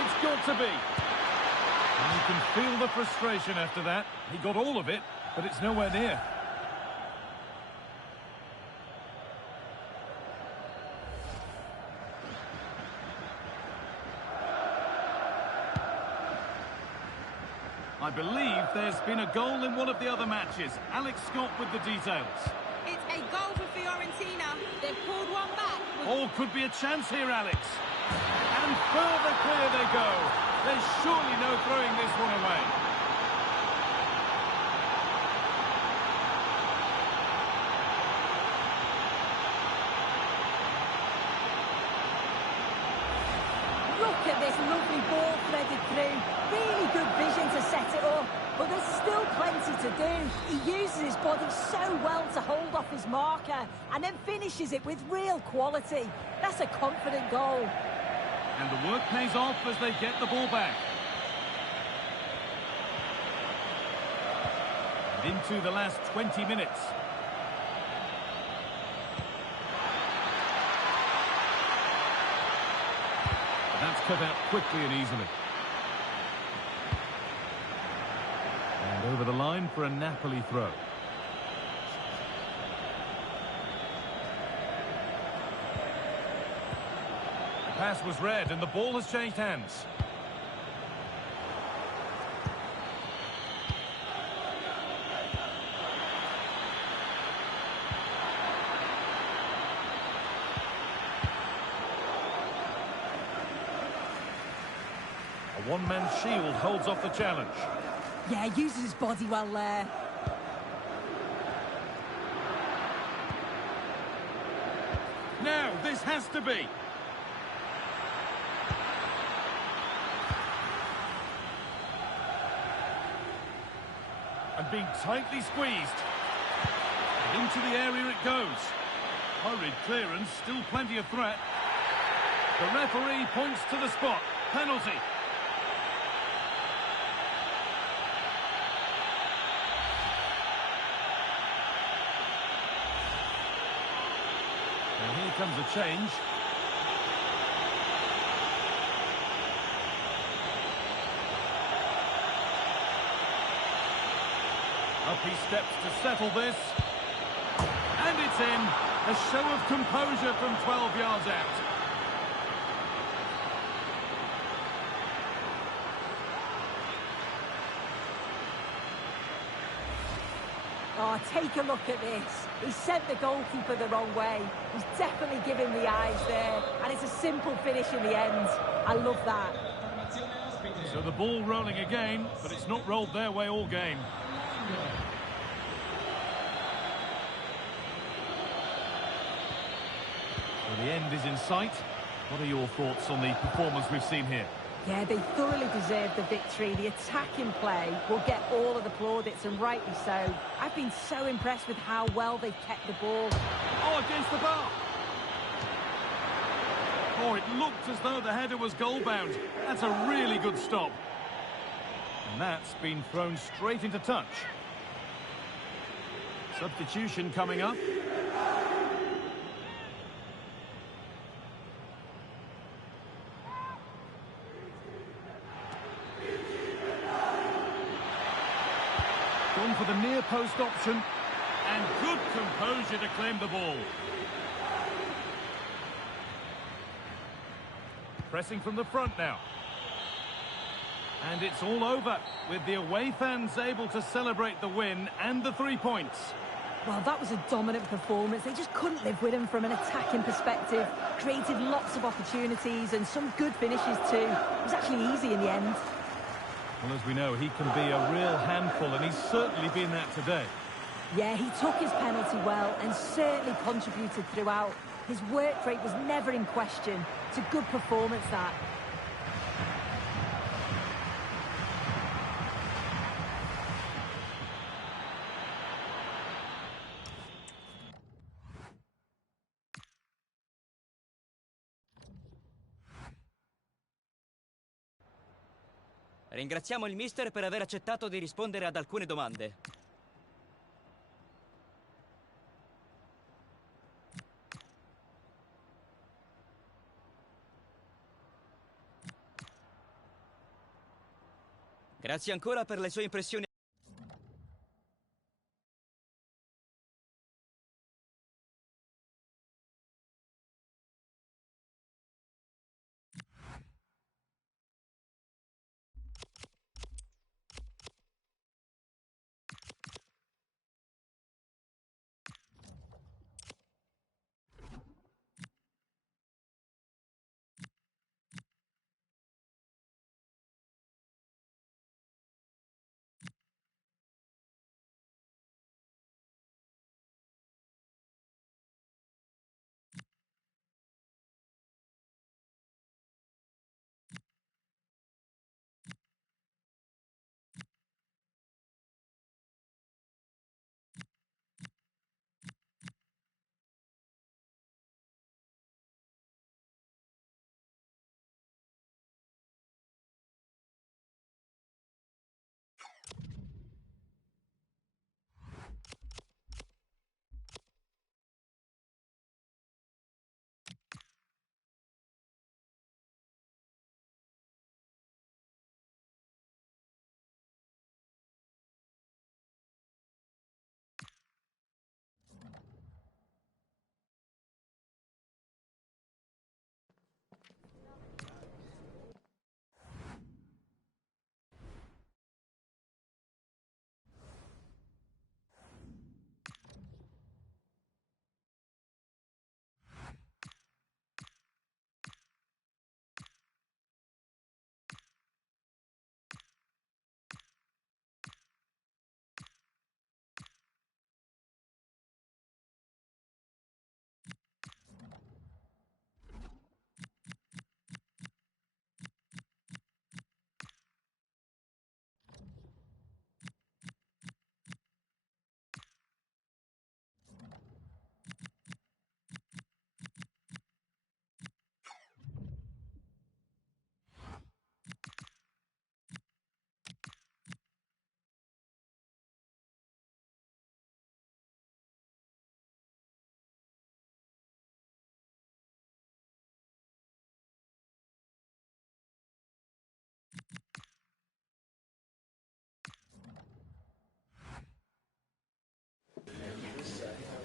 It's got to be. And you can feel the frustration after that. He got all of it, but it's nowhere near. I believe there's been a goal in one of the other matches. Alex Scott with the details. It's a goal for Fiorentina. They've pulled one back. Oh, could be a chance here, Alex. And further clear they go. There's surely no throwing this one away. Look at this lovely ball threaded through. Really good vision to set it up. But there's still plenty to do. He uses his body so well to hold off his marker and then finishes it with real quality. That's a confident goal. And the work pays off as they get the ball back. And into the last 20 minutes. And that's cut out quickly and easily. And over the line for a Napoli throw. The pass was read and the ball has changed hands. A one-man shield holds off the challenge. Yeah, uses his body well there. Now, this has to be. And being tightly squeezed. And into the area it goes. Hurried clearance, still plenty of threat. The referee points to the spot. Penalty. And here comes a change. Up he steps to settle this. And it's in. A show of composure from 12 yards out. Oh, take a look at this. He sent the goalkeeper the wrong way. He's definitely given the eyes there. And it's a simple finish in the end. I love that. So the ball rolling again, but it's not rolled their way all game. So the end is in sight. What are your thoughts on the performance we've seen here? Yeah, they thoroughly deserve the victory. The attacking play will get all of the plaudits, and rightly so. I've been so impressed with how well they've kept the ball. Oh, against the bar! Oh, it looked as though the header was goal-bound. That's a really good stop. And that's been thrown straight into touch. Substitution coming up. Gone for the near post option. And good composure to claim the ball. Pressing from the front now. And it's all over, with the away fans able to celebrate the win and the 3 points. Well, that was a dominant performance. They just couldn't live with him from an attacking perspective. Created lots of opportunities and some good finishes too. It was actually easy in the end. Well, as we know, he can be a real handful, and he's certainly been that today. Yeah, he took his penalty well and certainly contributed throughout. His work rate was never in question. It's a good performance, that. Ringraziamo il mister per aver accettato di rispondere ad alcune domande. Grazie ancora per le sue impressioni.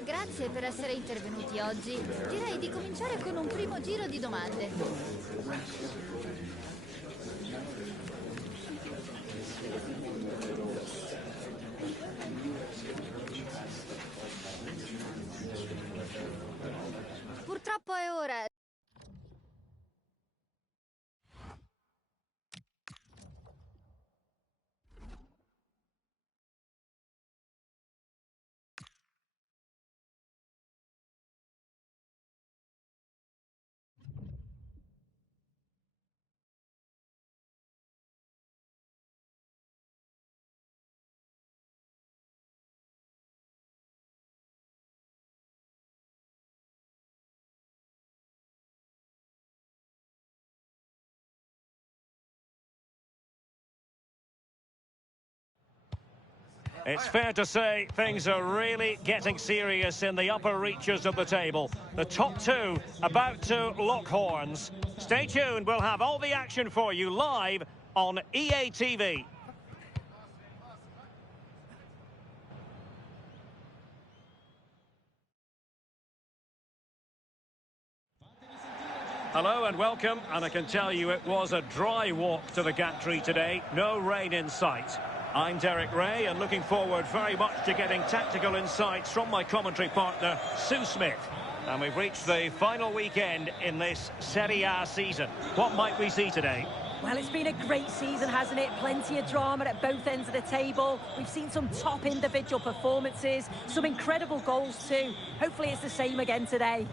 Grazie per essere intervenuti oggi. Direi di cominciare con un primo giro di domande. Purtroppo è ora. It's fair to say things are really getting serious in the upper reaches of the table. The top two about to lock horns. Stay tuned, we'll have all the action for you live on EA TV. Hello and welcome, and I can tell you it was a dry walk to the gantry today. No rain in sight. I'm Derek Ray, and looking forward very much to getting tactical insights from my commentary partner, Sue Smith. And we've reached the final weekend in this Serie A season. What might we see today? Well, it's been a great season, hasn't it? Plenty of drama at both ends of the table. We've seen some top individual performances, some incredible goals too. Hopefully it's the same again today.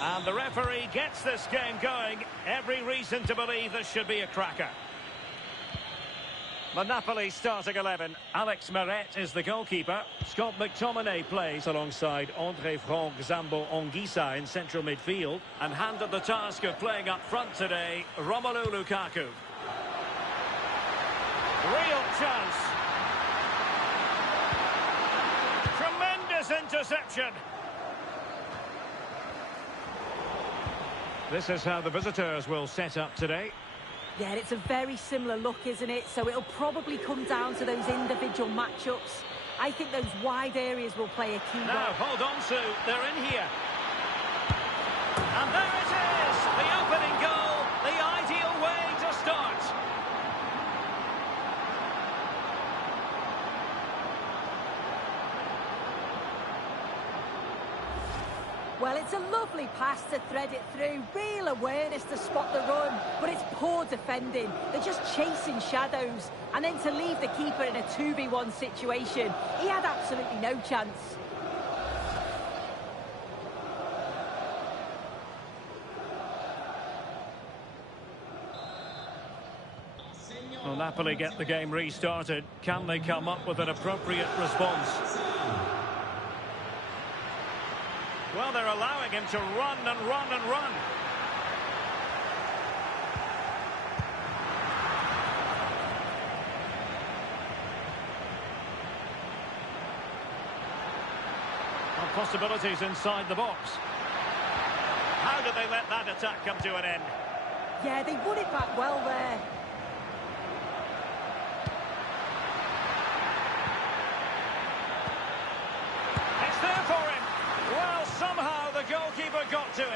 And the referee gets this game going. Every reason to believe this should be a cracker. The Napoli starting 11. Alex Meret is the goalkeeper. Scott McTominay plays alongside André Franck Zambo Anguissa in central midfield. And handed the task of playing up front today, Romelu Lukaku. Real chance. Tremendous interception. This is how the visitors will set up today. Yeah, it's a very similar look, isn't it? So it'll probably come down to those individual matchups. I think those wide areas will play a key role. Now, hold on, Sue. They're in here. And there it is! The opening goal, the ideal way to start. Well, it's a lovely pass to thread it through. Real awareness to spot the run, but it's poor defending. They're just chasing shadows. And then to leave the keeper in a 2v1 situation, he had absolutely no chance. Well, Napoli get the game restarted. Can they come up with an appropriate response? Well, they're allowing him to run and run and run. Well, possibilities inside the box. How did they let that attack come to an end? Yeah, they won it back well there. It's there for him. Well, somehow the goalkeeper got to it.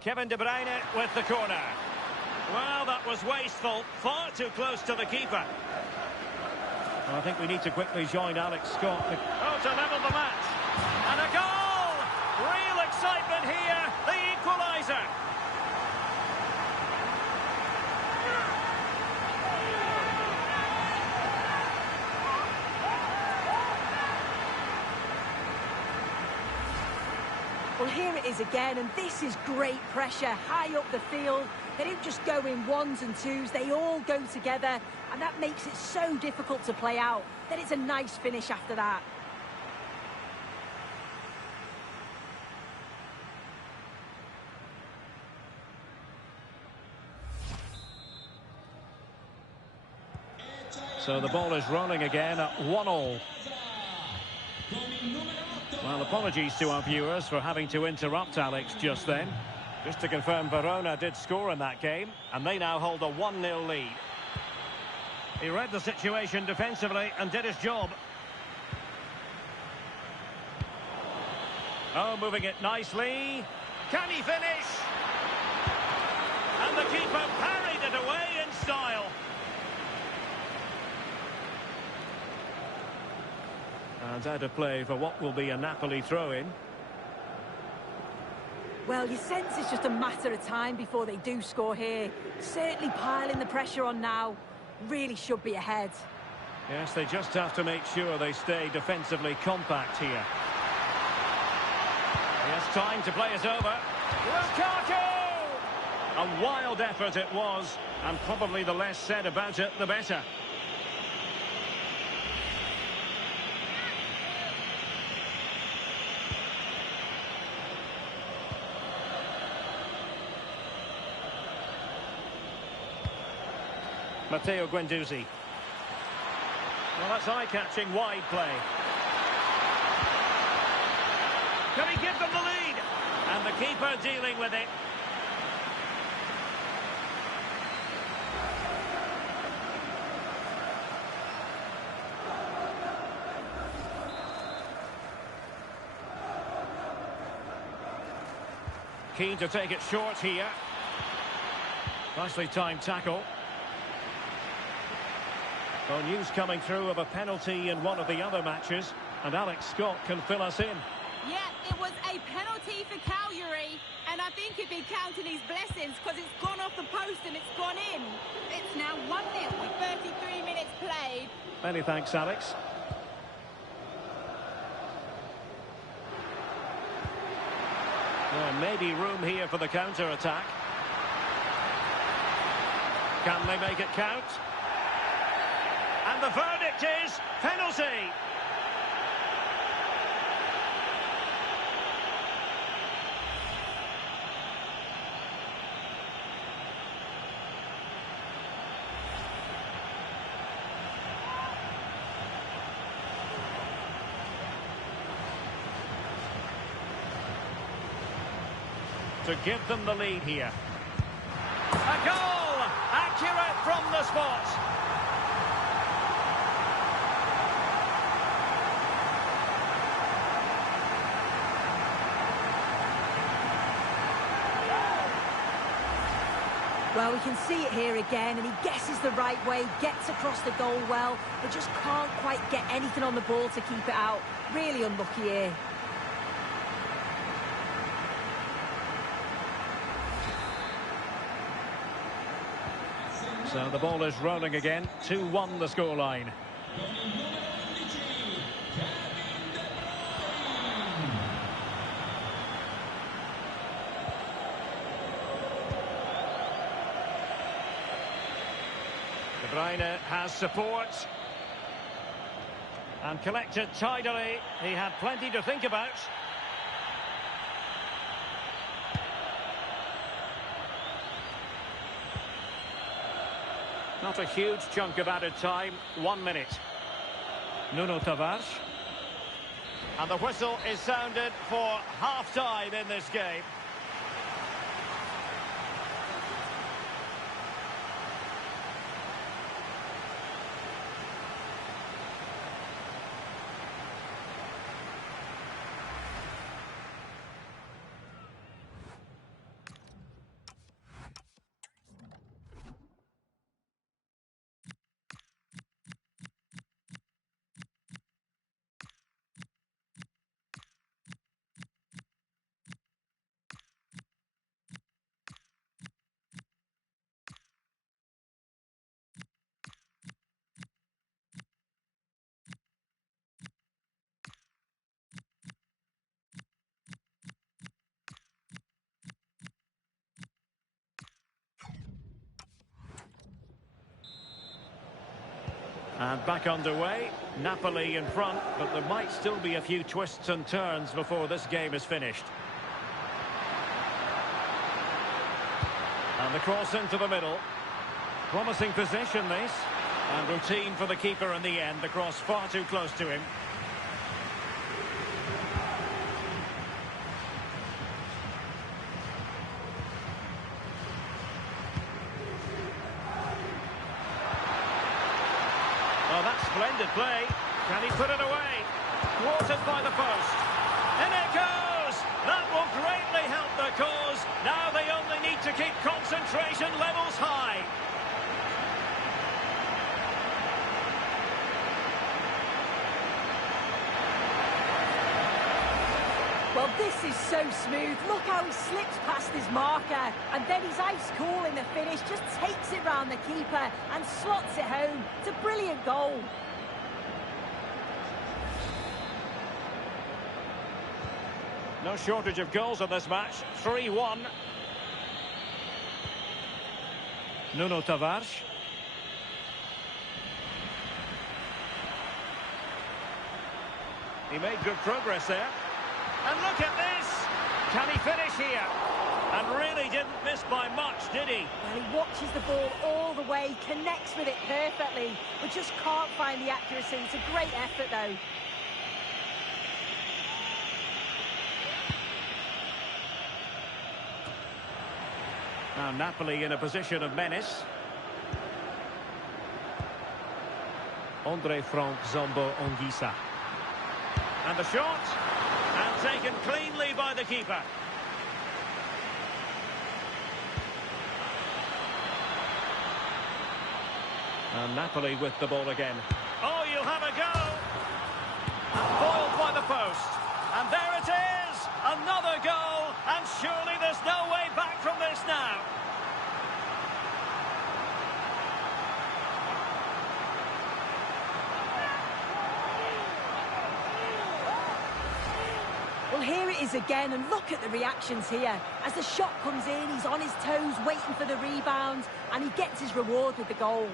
Kevin De Bruyne with the corner. Well, that was wasteful. Far too close to the keeper. Well, I think we need to quickly join Alex Scott. Oh, to level the match. And a goal! Real excitement here. The equaliser. Well, here it is again, and this is great pressure, high up the field. They don't just go in ones and twos, they all go together, and that makes it so difficult to play out. Then it's a nice finish after that. So the ball is rolling again at 1-1. Well, apologies to our viewers for having to interrupt Alex just then. Just to confirm, Verona did score in that game, and they now hold a 1-0 lead. He read the situation defensively and did his job. Oh, moving it nicely. Can he finish? And the keeper parried it away in style. And out of play for what will be a Napoli throw-in. Well, you sense it's just a matter of time before they do score here. Certainly piling the pressure on now. Really should be ahead. Yes, they just have to make sure they stay defensively compact here. He has time to play it over. Lukaku! A wild effort it was, and probably the less said about it, the better. Matteo Guendouzi. Well, that's eye-catching wide play. Can he give them the lead? And the keeper dealing with it. Keen to take it short here. Nicely timed tackle. Well, news coming through of a penalty in one of the other matches, and Alex Scott can fill us in. Yeah, it was a penalty for Calgary, and I think he'd be counting his blessings because it's gone off the post and it's gone in. It's now 1-0 with 33 minutes played. Many thanks, Alex. There may be room here for the counter-attack. Can they make it count? And the verdict is penalty. To give them the lead here. A goal! Accurate from the spot. Well, we can see it here again, and he guesses the right way, gets across the goal well, but just can't quite get anything on the ball to keep it out. Really unlucky here. So the ball is rolling again. 2-1 the scoreline. De Bruyne has support. And collected tidily. He had plenty to think about. Not a huge chunk of added time. 1 minute. Nuno Tavares. And the whistle is sounded for half-time in this game. And back underway. Napoli in front, but there might still be a few twists and turns before this game is finished. And the cross into the middle. Promising position, this. And routine for the keeper in the end. The cross far too close to him. Oh, that's splendid play. Can he put it away? Thwarted by the post. In it goes! That will greatly help the cause. Now they only need to keep concentration levels high. Well, this is so smooth. Look how he slips past his marker. And then he's ice cool in the finish. Just takes it round the keeper and slots it home. It's a brilliant goal. No shortage of goals in this match. 3-1. Nuno Tavares. He made good progress there. And look at this! Can he finish here? And really didn't miss by much, did he? Well, he watches the ball all the way, connects with it perfectly, but just can't find the accuracy. It's a great effort, though. Now Napoli in a position of menace. Andre Frank Zombo Ongisa. And the shot. And taken cleanly by the keeper. And Napoli with the ball again. Oh, you'll have a go. And foiled by the post. And there it is. Another goal. And surely there's no way back from this now. Well, here it is again, and look at the reactions here. As the shot comes in, he's on his toes, waiting for the rebound, and he gets his reward with the goal.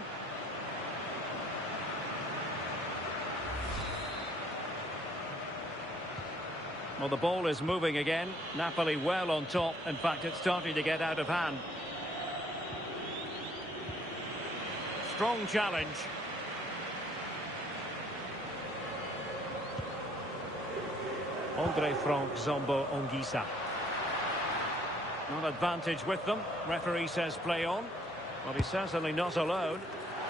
Well, the ball is moving again. Napoli well on top. In fact, it's starting to get out of hand. Strong challenge. Andre Frank Zombo Ongisa. Not advantage with them. Referee says play on. Well, he's certainly not alone.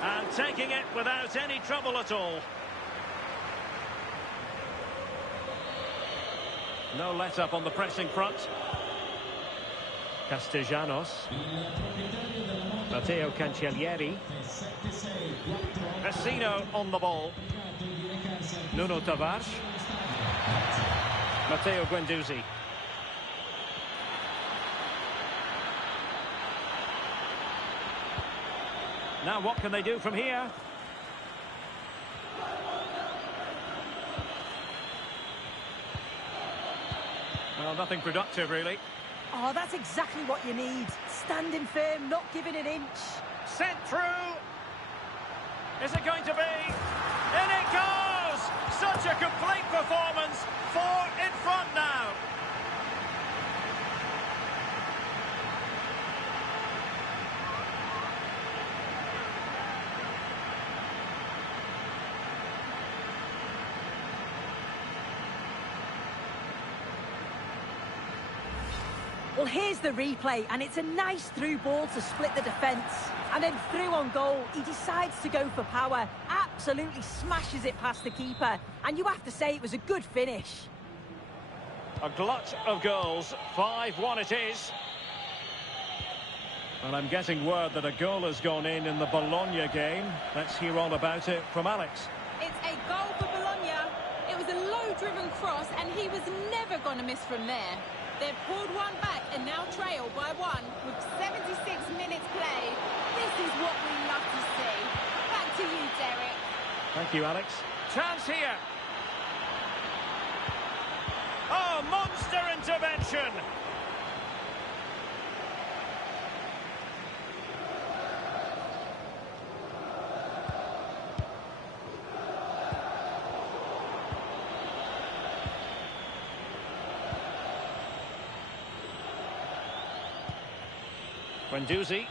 And taking it without any trouble at all. No let-up on the pressing front. Castellanos. Matteo Cancellieri. Vecino on the ball. Nuno Tavares. Matteo Guendouzi. Now what can they do from here? Well, nothing productive, really. Oh, that's exactly what you need. Standing firm, not giving an inch. Sent through. Is it going to be? In it goes! Such a complete performance. 4 in front now. Well, here's the replay, and it's a nice through ball to split the defence. And then through on goal, he decides to go for power, absolutely smashes it past the keeper. And you have to say it was a good finish. A glut of goals, 5-1 it is. And I'm getting word that a goal has gone in the Bologna game. Let's hear all about it from Alex. It's a goal for Bologna. It was a low-driven cross, and he was never going to miss from there. They've pulled one back and now trail by 1 with 76 minutes played. This is what we love to see. Back to you, Derek. Thank you, Alex. Chance here. Oh, monster intervention. Guendouzi.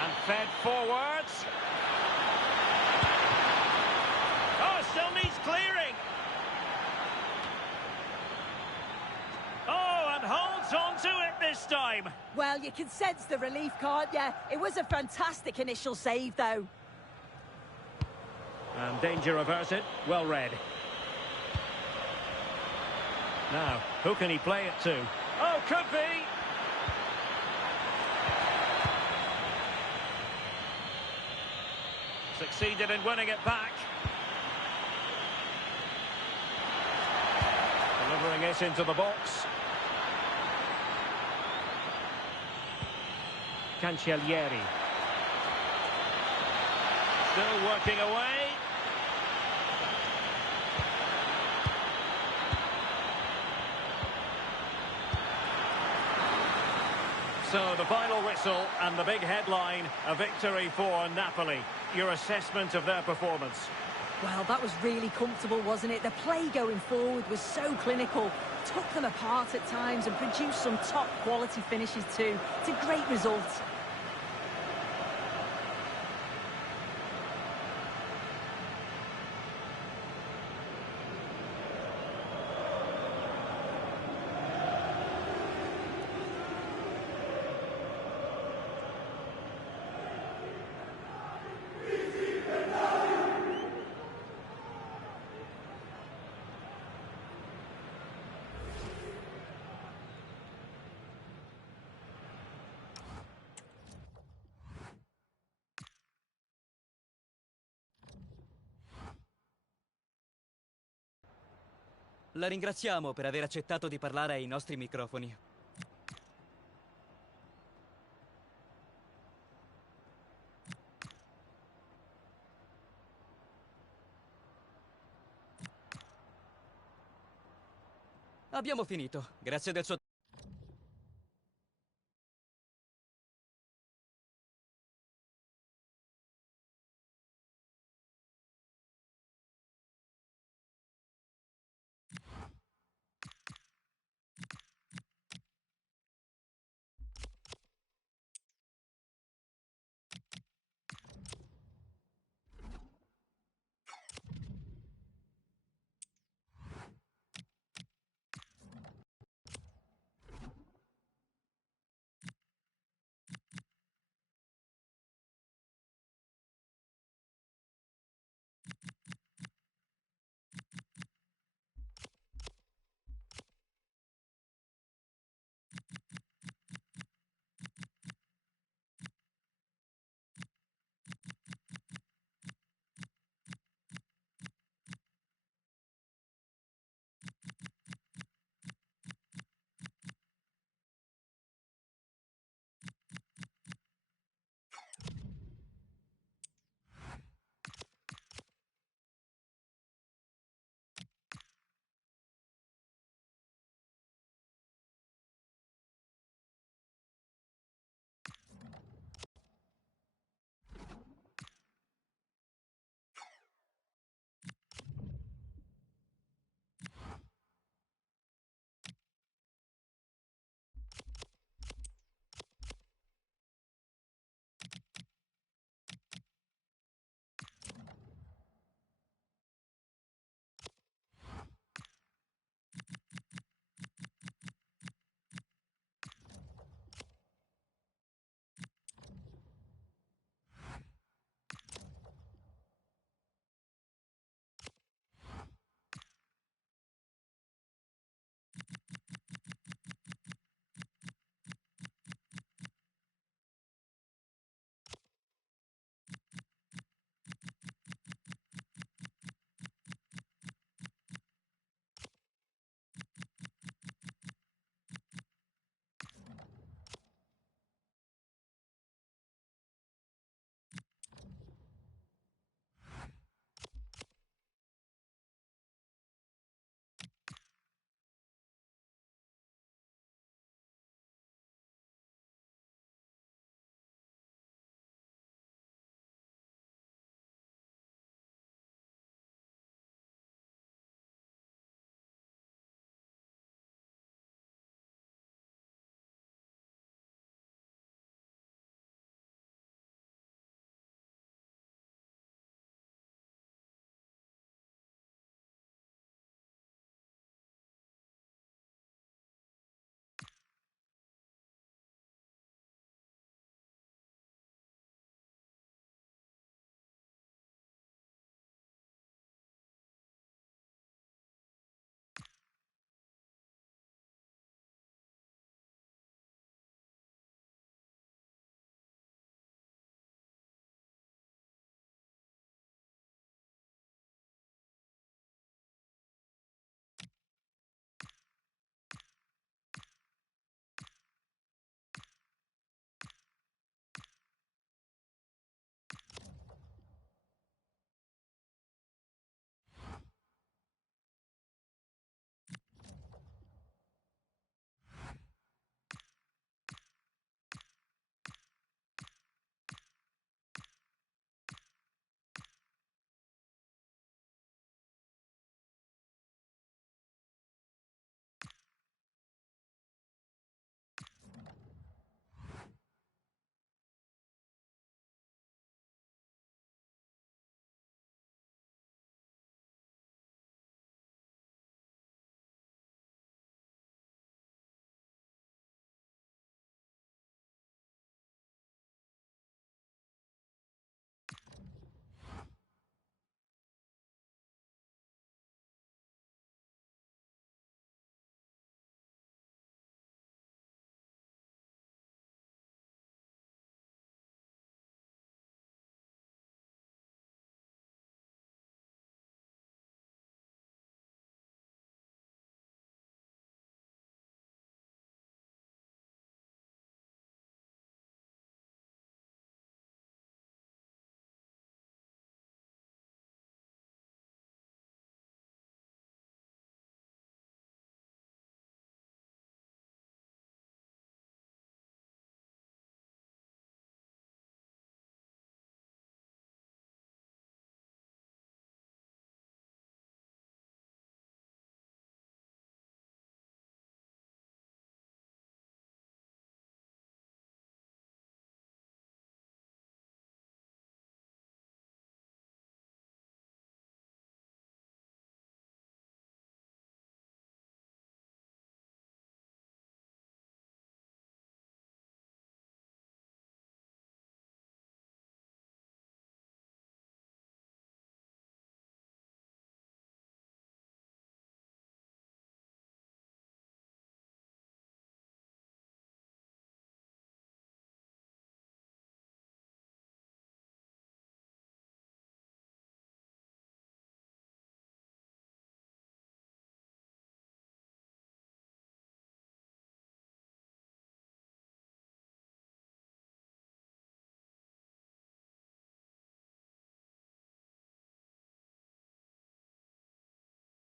And fed forwards. Oh, still needs clearing. Oh, and holds on to it this time. Well, you can sense the relief, can't you? It was a fantastic initial save, though. And danger averted. Well read. Now, who can he play it to? Oh, could be. Succeeded in winning it back. Delivering it into the box. Cancellieri. Still working away. So the final whistle and the big headline, a victory for Napoli. Your assessment of their performance? Well, that was really comfortable, wasn't it? The play going forward was so clinical, took them apart at times and produced some top-quality finishes too. It's a great result. La ringraziamo per aver accettato di parlare ai nostri microfoni. Abbiamo finito. Grazie del suo